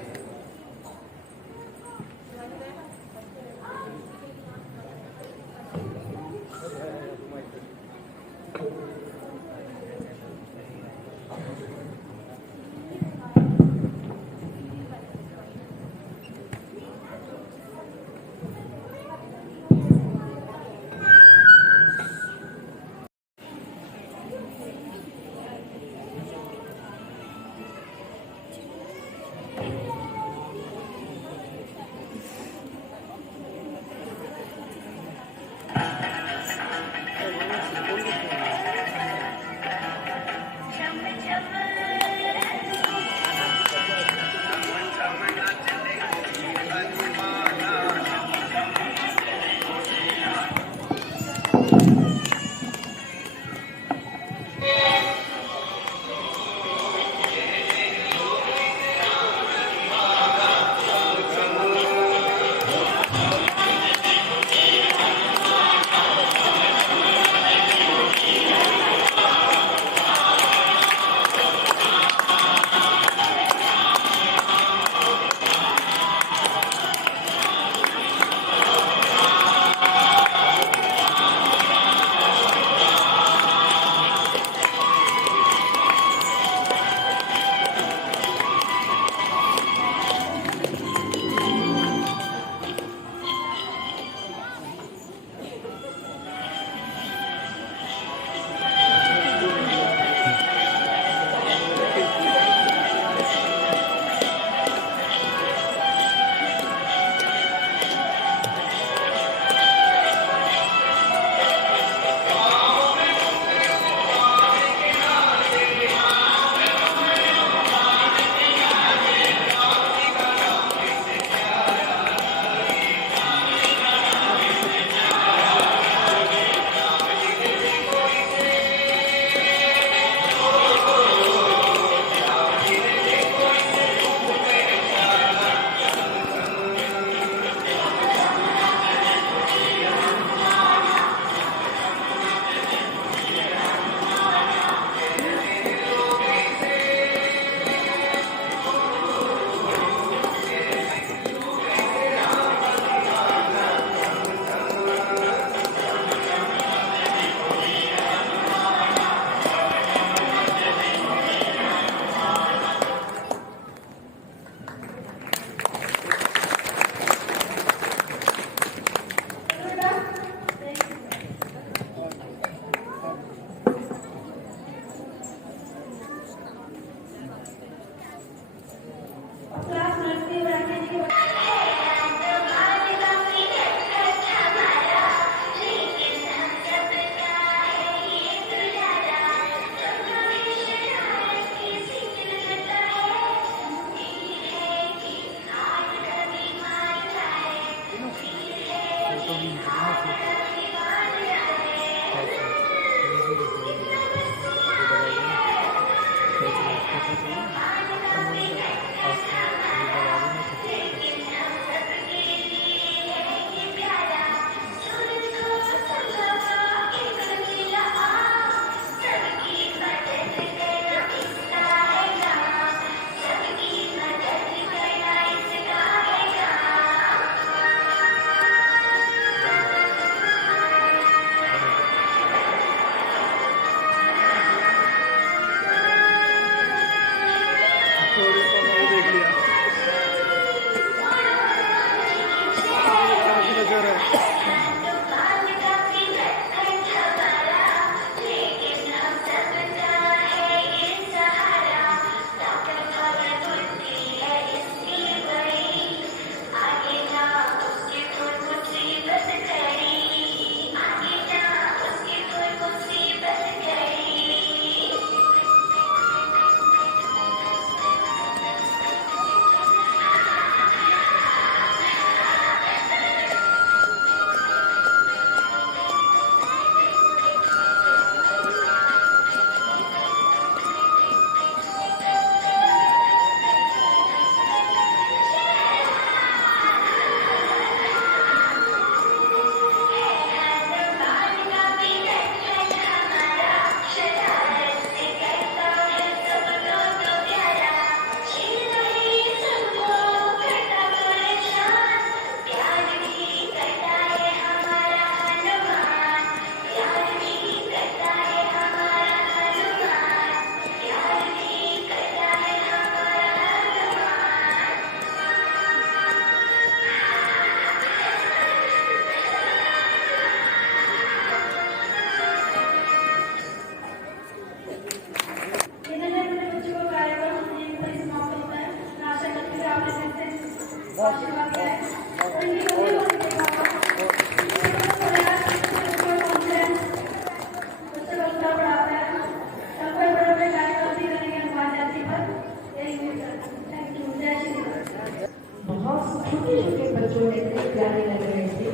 बहुत छोटे छोटे बच्चों ने इतने प्यारे लग रहे थे।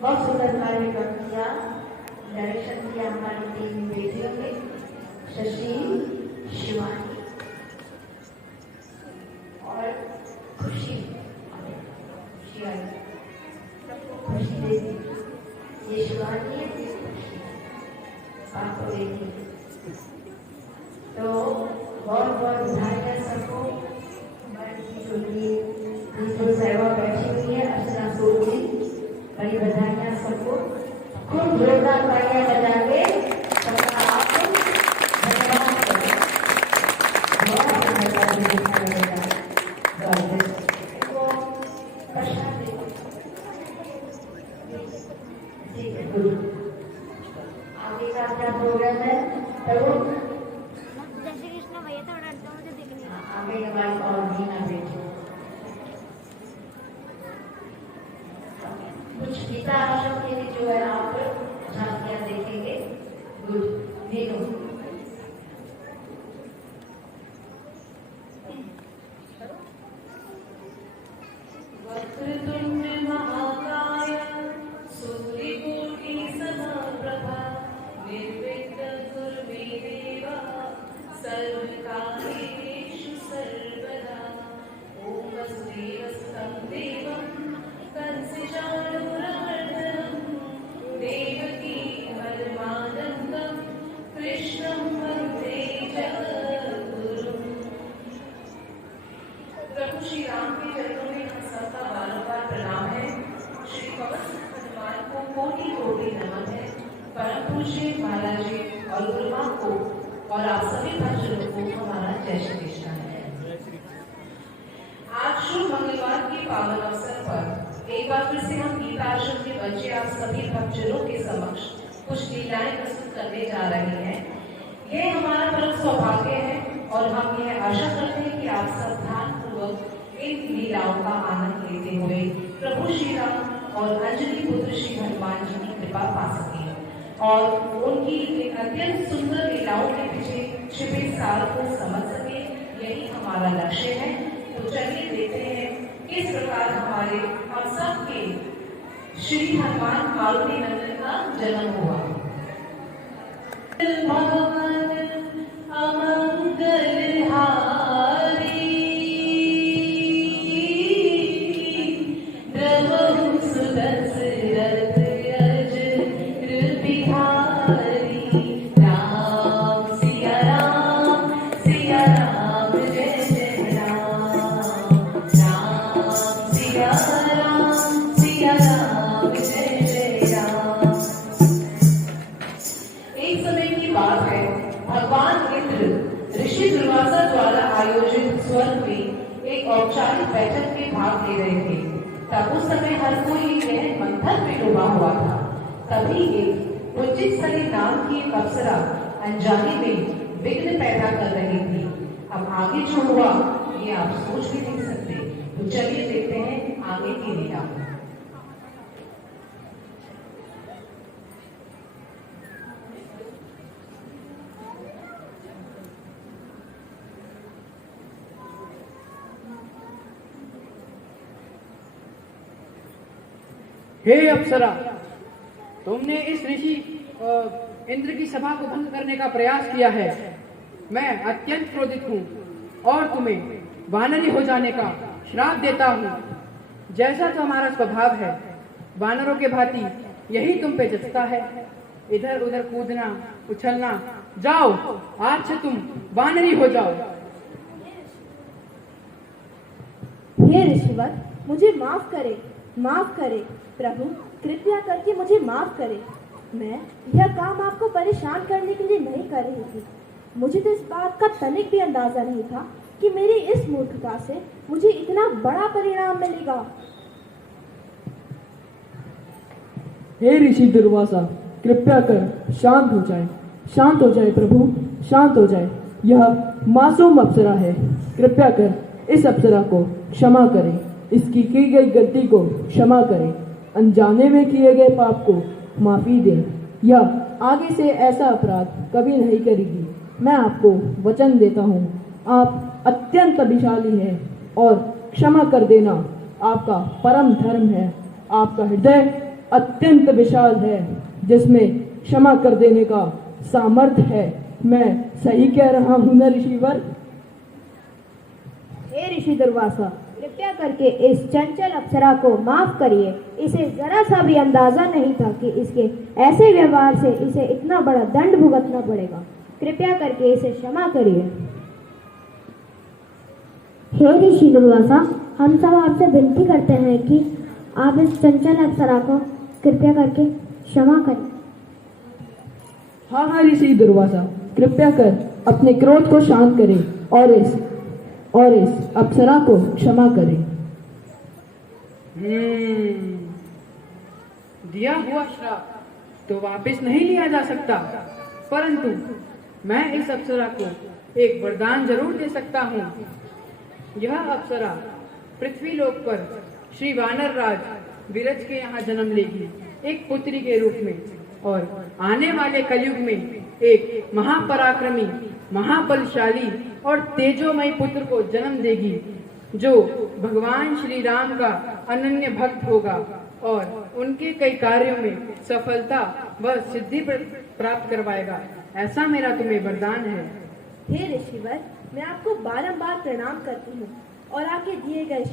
बहुत सुंदर कार्यक्रम किया, डायरेक्शन किया हमारी तीन बेटियों ने, शशि, शिवानी और खुशी। खुशी देवी, ये शिवानी है, खुशी आपको देखिए। तो बहुत बहुत बधाई सबको। जो सेवा बैठी हुई है अर्चना सोची, बड़ी बधाइयाँ सबको। खूब जोरदार तालियां बजा के सबका आप धन्यवाद करें। बहुत आगे का क्या प्रोग्राम है? जय श्री कृष्ण भैया थोड़ा हटो, मुझे दिखने आगे हमारी और मीना बेटी कुछ पिता आश्रम के लिए जो है आप झांकियां देखेंगे। गुड वीनू वक्रतुंड महाकाय सूर्यकोटि समप्रभा निर्विघ्नं कुरु मे देव सर्वकार्येषु सर्वदा। ॐ वसुदेवसुतं देवं कंसचाणूरमर्दनं देवकी परमानन्दं कृष्णं वन्दे जगद्गुरुम्। प्रभु श्री राम के चरणों में हम सबका बारंबार प्रणाम है। श्री पवन हनुमान को कोटि कोटि नमन है। परम पूज्य महाराज जी और गुरुमां को और आप सभी भक्तों को हमारा जय श्री कृष्ण है। आज शुभ मंगलवार के पावन अवसर पर एक बार फिर से हम गीता आश्रम के बच्चे आप सभी भक्तजनों के समक्ष कुछ लीलाएं प्रस्तुत करने जा रहे हैं। ये हमारा परम सौभाग्य है और हम यह आशा करते हैं कि आप सब ध्यानपूर्वक इन लीलाओं का आनंद लेते हुए प्रभु श्री राम और अंजलि पुत्र श्री हनुमान जी की कृपा पा सकें और उनकी इन अत्यंत सुंदर लीलाओं के पीछे छिपे सार को समझ सके। यही हमारा लक्ष्य है। तो चलिए देखते हैं किस प्रकार हमारे हम सब के श्री हनुमान मारुति नंदन का जन्म हुआ। भगवान अमंगल हारी द्रवहु सुदशरथ अजर बिहारी। राम सिया राम जय जय राम। राम सिया राम जय जय राम। एक समय की बात है, स्वर्ग में एक औपचारिक बैठक में भाग ले रहे थे। तब उस समय हर कोई गहन मंथन में डूबा हुआ था। तभी एक उचित सरी नाम की एक अप्सरा अनजाने में विघ्न पैदा कर रही थी। अब आगे जो हुआ ये आप सोच भी नहीं सकते। तो चलिए देखते हैं आगे की लीला। हे अप्सरा, तुमने इस ऋषि इंद्र की सभा को भंग करने का प्रयास किया है। मैं अत्यंत क्रोधित हूँ और तुम्हें वानरी हो जाने का श्राप देता हूँ। जैसा तुम्हारा स्वभाव है, वानरों के भांति यही तुम पे जचता है, इधर उधर कूदना, उछलना। जाओ, आज से तुम वानरी हो जाओ। हे ऋषिवर, मुझे माफ करे, माफ करे प्रभु, कृपया करके मुझे माफ करे। मैं यह काम आपको परेशान करने के लिए नहीं कर रही थी। मुझे तो इस बात का तनिक भी अंदाजा नहीं था कि मेरी इस मूर्खता से मुझे इतना बड़ा परिणाम मिलेगा। हे ऋषि दुर्वासा, कृपया कर शांत हो जाए, शांत हो जाए प्रभु, शांत हो जाए। यह मासूम अप्सरा है, कृपया कर इस अप्सरा को क्षमा करें, इसकी की गई गलती को क्षमा करें, अनजाने में किए गए पाप को माफी दें। यह आगे से ऐसा अपराध कभी नहीं करेगी। मैं आपको वचन देता हूँ। आप अत्यंत अभिशाली हैं और क्षमा कर देना आपका परम धर्म है। आपका हृदय अत्यंत विशाल है जिसमें क्षमा कर देने का सामर्थ्य है। मैं सही कह रहा हूँ ना ऋषिवर? हे ऋषि दुर्वासा, कृपया करके इस चंचल अप्सरा को माफ करिए। इसे जरा सा भी अंदाजा नहीं था कि इसके ऐसे व्यवहार से इसे इतना बड़ा दंड भुगतना पड़ेगा। कृपया करके इसे क्षमा करिए। हे ऋषि दुर्वासा, हम सब आपसे विनती करते हैं कि आप इस चंचल अप्सरा को कृपया करके क्षमा करें। हाँ हाँ ऋषि दुर्वासा, कृपया कर अपने क्रोध को शांत करें और इस अप्सरा को क्षमा करें। दिया हुआ श्राप तो वापस नहीं लिया जा सकता, परंतु मैं इस अप्सरा को एक वरदान जरूर दे सकता हूँ। यह अप्सरा पृथ्वी लोक पर श्री वानर राज विरज के यहाँ जन्म लेगी, एक पुत्री के रूप में, और आने वाले कलयुग में एक महापराक्रमी, महाबलशाली और तेजोमय पुत्र को जन्म देगी, जो भगवान श्री राम का अनन्य भक्त होगा और उनके कई कार्यों में सफलता व सिद्धि प्राप्त करवाएगा। ऐसा मेरा तुम्हें वरदान है। हे ऋषिवर, मैं आपको बारंबार प्रणाम करती हूँ और आपके दिए गए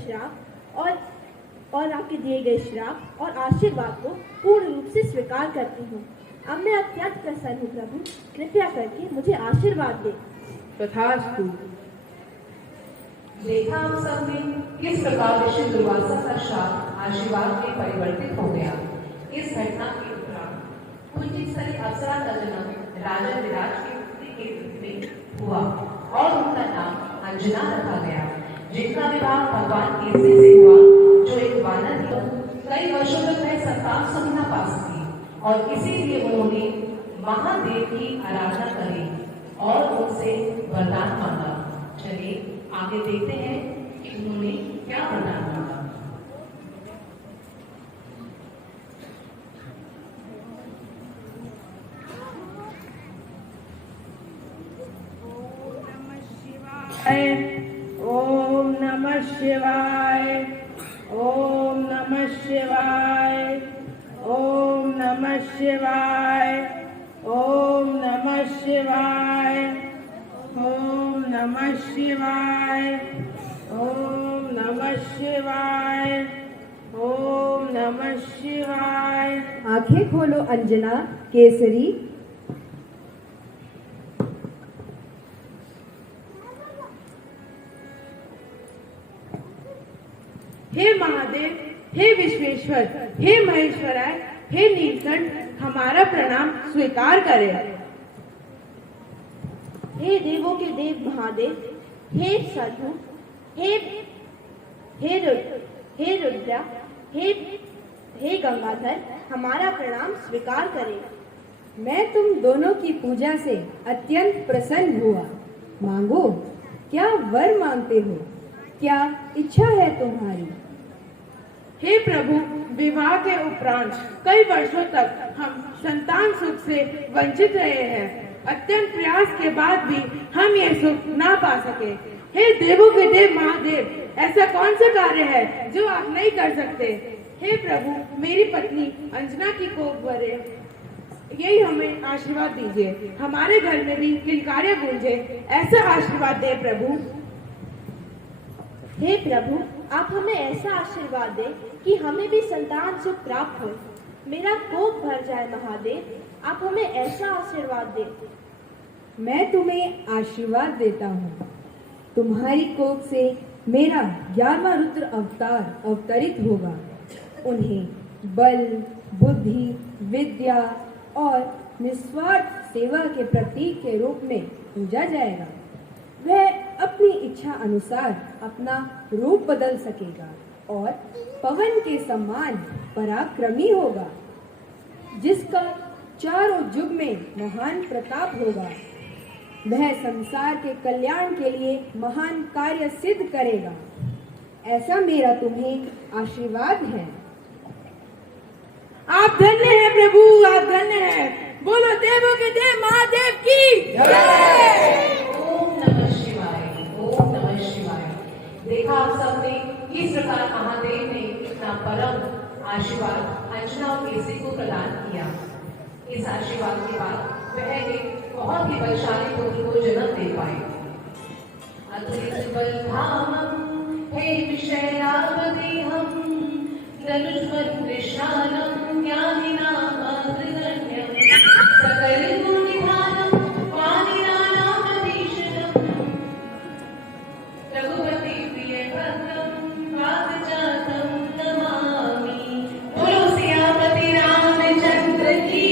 श्राप और आशीर्वाद को पूर्ण रूप से स्वीकार करती हूँ। अब मैं अत्यंत प्रसन्न हूँ प्रभु, कृपया करके मुझे आशीर्वाद दे। तथास्तु। देखा हम सब ने किस प्रकार ऋषि दुर्वासा का श्राप आशीर्वाद में परिवर्तित हो गया। इस घटना के उपरांत उचित सरी अप्सरा का जन्म राजा विराज की पुत्री के रूप में हुआ और उनका नाम अंजना रखा गया, जिनका विवाह भगवान केसरी से हुआ, जो एक वानर थी। कई वर्षों तक वह संतान सुविधा पास थी और इसीलिए उन्होंने महादेव की आराधना करी और उनसे वरदान मांगा। चलिए आगे देखते हैं कि उन्होंने क्या वरदान मांगा। ओम नमः शिवाय, ओम नमः शिवाय, ओम नमः शिवाय, ओम नमः शिवाय, ओम नमः शिवाय, ओम नमः शिवाय, ओम नमः शिवाय। आंखें खोलो अंजना केसरी। हे महादेव, हे विश्वेश्वर, हे महेश्वराय, हे नीलकंठ, हमारा प्रणाम स्वीकार करें। हे देवों के देव महादेव, हे साधु, हे रुद्रा, हे गंगाधर, हमारा प्रणाम स्वीकार करें। मैं तुम दोनों की पूजा से अत्यंत प्रसन्न हुआ। मांगो, क्या वर मांगते हो? क्या इच्छा है तुम्हारी? हे प्रभु, विवाह के उपरांत कई वर्षों तक हम संतान सुख से वंचित रहे हैं। अत्यंत प्रयास के बाद भी हम ये सुख ना पा सके। हे देवों के देव महादेव, ऐसा कौन सा कार्य है जो आप नहीं कर सकते? हे प्रभु, मेरी पत्नी अंजना की कोख भरे, यही हमें आशीर्वाद दीजिए। हमारे घर में भी किलकारियां गूंजे, ऐसा आशीर्वाद दे प्रभु। हे प्रभु, आप हमें ऐसा आशीर्वाद दें कि हमें भी संतान सुख प्राप्त हो। मेरा कोख भर जाए महादेव, आप हमें ऐसा आशीर्वाद दें। मैं तुम्हें आशीर्वाद देता हूँ। तुम्हारी कोख से मेरा 11वां रुद्र अवतार अवतरित होगा। उन्हें बल, बुद्धि, विद्या और निस्वार्थ सेवा के प्रतीक के रूप में पूजा जाएगा। वह अपनी इच्छा अनुसार अपना रूप बदल सकेगा और पवन के समान पराक्रमी होगा, जिसका चारों युग में महान प्रताप होगा। वह संसार के कल्याण के लिए महान कार्य सिद्ध करेगा। ऐसा मेरा तुम्हें आशीर्वाद है। आप धन्य हैं प्रभु, आप धन्य हैं। बोलो देवों के देव महादेव की जय। ओम नमः शिवाय, ओम नमः शिवाय। देखा आप सबने किस प्रकार महादेव ने इतना परम आशीर्वाद अंजना और केसरी को प्रदान किया। इस आशीर्वाद के बाद वह एक बहुत ही बलशाली पुत्र को जन्म दे पाए। अतुलित बलधामं हे विषयावदेहं धनुष्मत् कृष्णानं ज्ञानिनामग्रगण्यं सकलगुणनिधानं वादिनानामधीशनं रघुपति प्रियभक्तं वागजातं नमामि। बोलो सियापति रामचंद्र की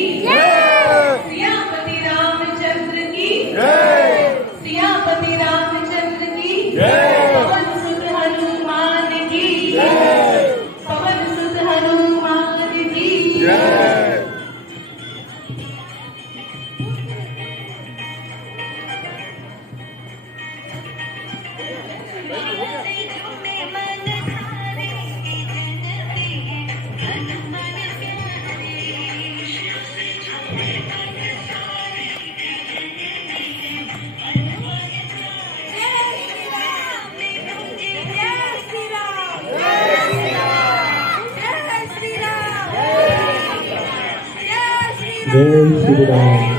सियापति रामचंद्र की सियापति रामचंद्र की पवन सुत हनुमान की पवन सुत हनुमान की जय श्री राम।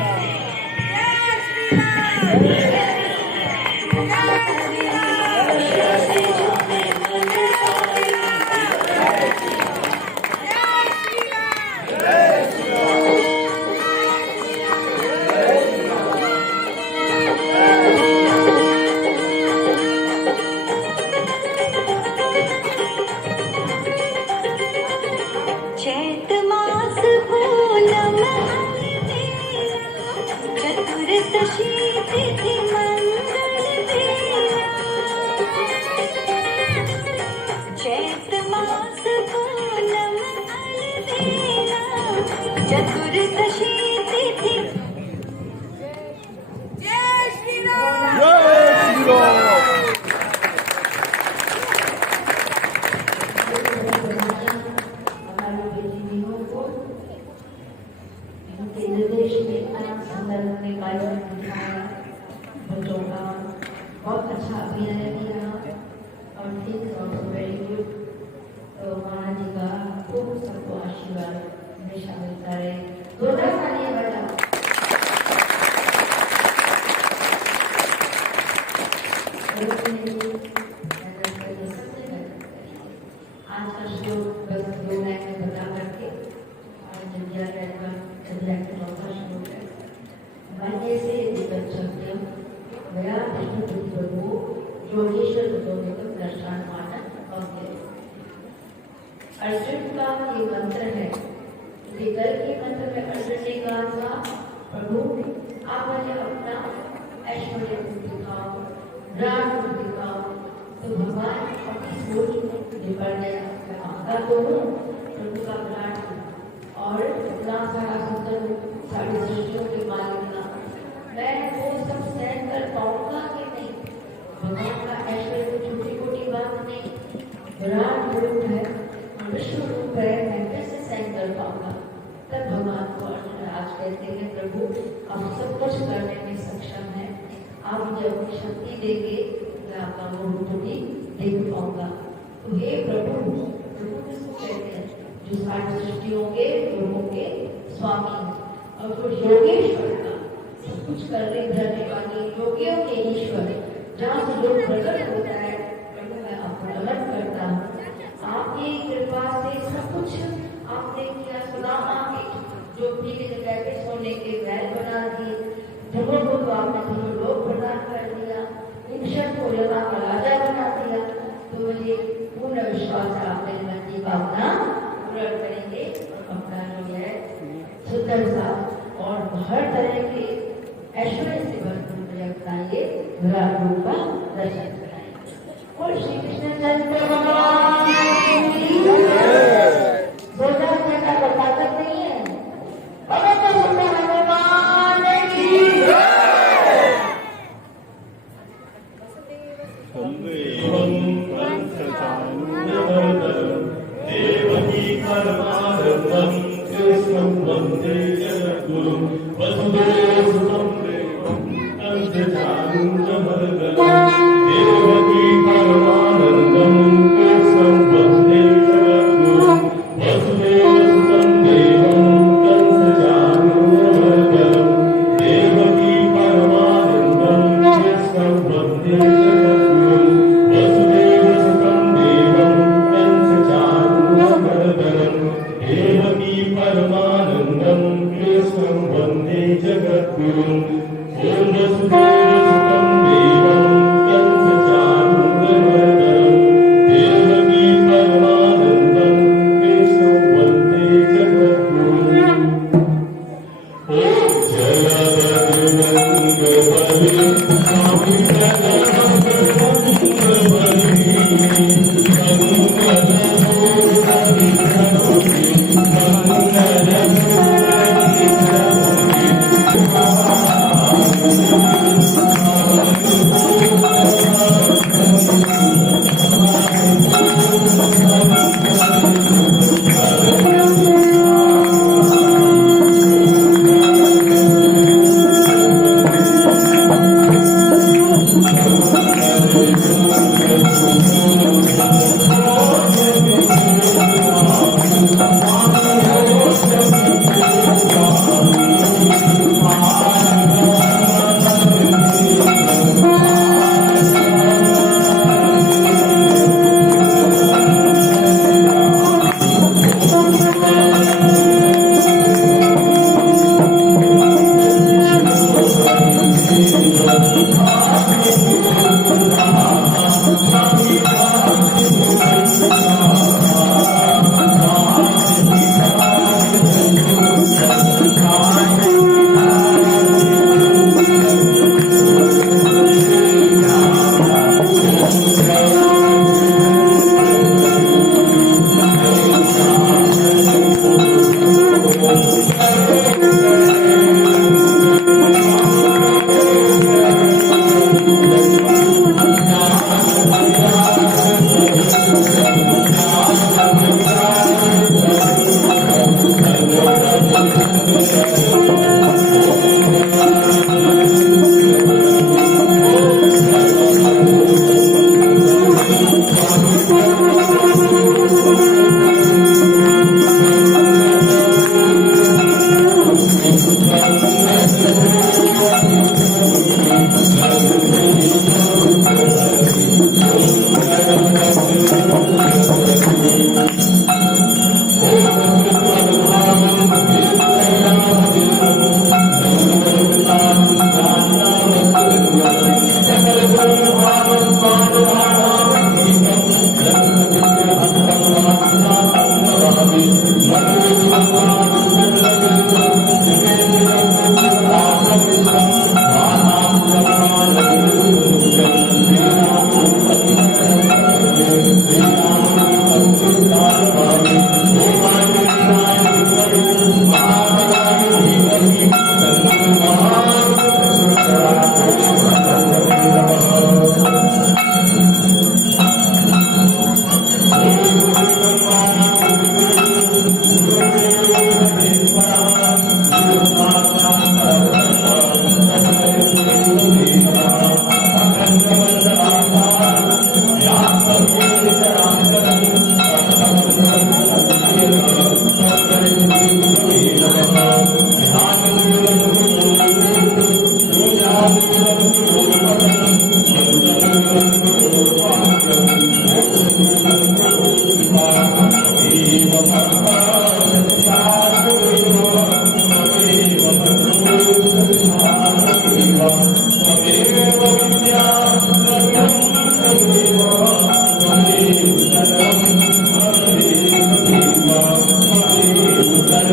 चैत मास पूनम चतुर्दशी तिथि मंगल बेला। चैत मास पूनम अलबेला चतुर्दशी तिथि। जय श्री राम। उनके निर्देश में इतना सुंदर उन्होंने कार्यक्रम दिखाया। बच्चों का बहुत अच्छा अभिनय किया और थिंग्स ऑल्सो वेरी गुड। तो महाराज जी का खूब सबको आशीर्वाद हमेशा मिलता रहे। जोरदार तालियां बजाओ। आज का श्लोक बस 2 लाइन में बता करके और जब चौथा श्लोक है। वन्य से विगच्छन्त्यं मया विष्णुप्रभो योगेश्वर तत्त्वमेकं दर्शनामानं अव्ययम्। अर्जुन का ये मंत्र है। ये कल के मंत्र में अर्जुन ने कहा था, प्रभु आप मुझे अपना ऐश्वर्य दिखाओ, विराट रूप दिखाओ। तो भगवान अपनी सोच में निपट गया, मांगा तो हूँ प्रभु का विराट रूप और इतना सारा सुंदर सारी सृष्टियों के मालिक ना, मैं वो सब सहन कर पाऊंगा कि नहीं। भगवान का ऐश्वर्य छोटी छोटी बात नहीं, विराट रूप है, विश्व रूप है, मैं कैसे सहन कर पाऊंगा। तब भगवान को अर्जुन आज कहते हैं प्रभु आप सब कुछ करने में सक्षम है, आप मुझे अपनी शक्ति देंगे, मैं आपका वो रूप भी देख पाऊंगा। तो हे प्रभु, प्रभु किसको कहते हैं? जो सारी सृष्टियों के लोगों के स्वामी और जो योगेश्वर का सब कुछ करने धरने वाले योगियों के ईश्वर, जहाँ से योग प्रकट होता है, प्रभु मैं आपको नमन करता हूँ। आपकी कृपा से सब कुछ आपने किया, सुदामा के जो भी की जगह पे सोने के बैल बना दिए, ध्रुवों को तो आपने ध्रुव लोक प्रदान कर दिया, इंद्र को यमा का राजा बना दिया। तो मुझे पूर्ण विश्वास है आप मेरे मन की भावना पूर्ण करेंगे, अपना जो है सुंदर सा और हर तरह के ऐश्वर्य से भरपूर मुझे बताइए विराट रूप का दर्शन कराएंगे। और श्री कृष्ण चंद्र भगवान की सोचा कहता को ताकत नहीं है, पवित्र सुंदर भगवान की देवकी परमानंदं कृष्णं वन्दे जगद्गुरुं वसुदेवसुतं देवं तद्धानुजमर्दनं। देवकी परमानंदं कृष्णं वन्दे जगद्गुरुं वसुदेवसुतं देवं तद्धानुजमर्दनं। देवकी परमानंदं कृष्णं वन्दे जगद्गुरुं वसुदेवसुतं देवं तद्धानुजमर्दनं। देवकी परमानंदं कृष्णं वन्दे जगद्गुरुं ॐ वसुदेवसुतं देवं तद्धानुजमर्दनं। देवकी परमानंदं कृष्णं वन्दे जगद्गुरुं। ॐ जलवदनङ्गबलि स्वामी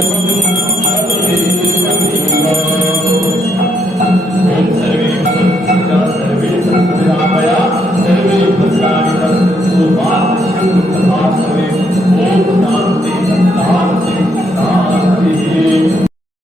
सखी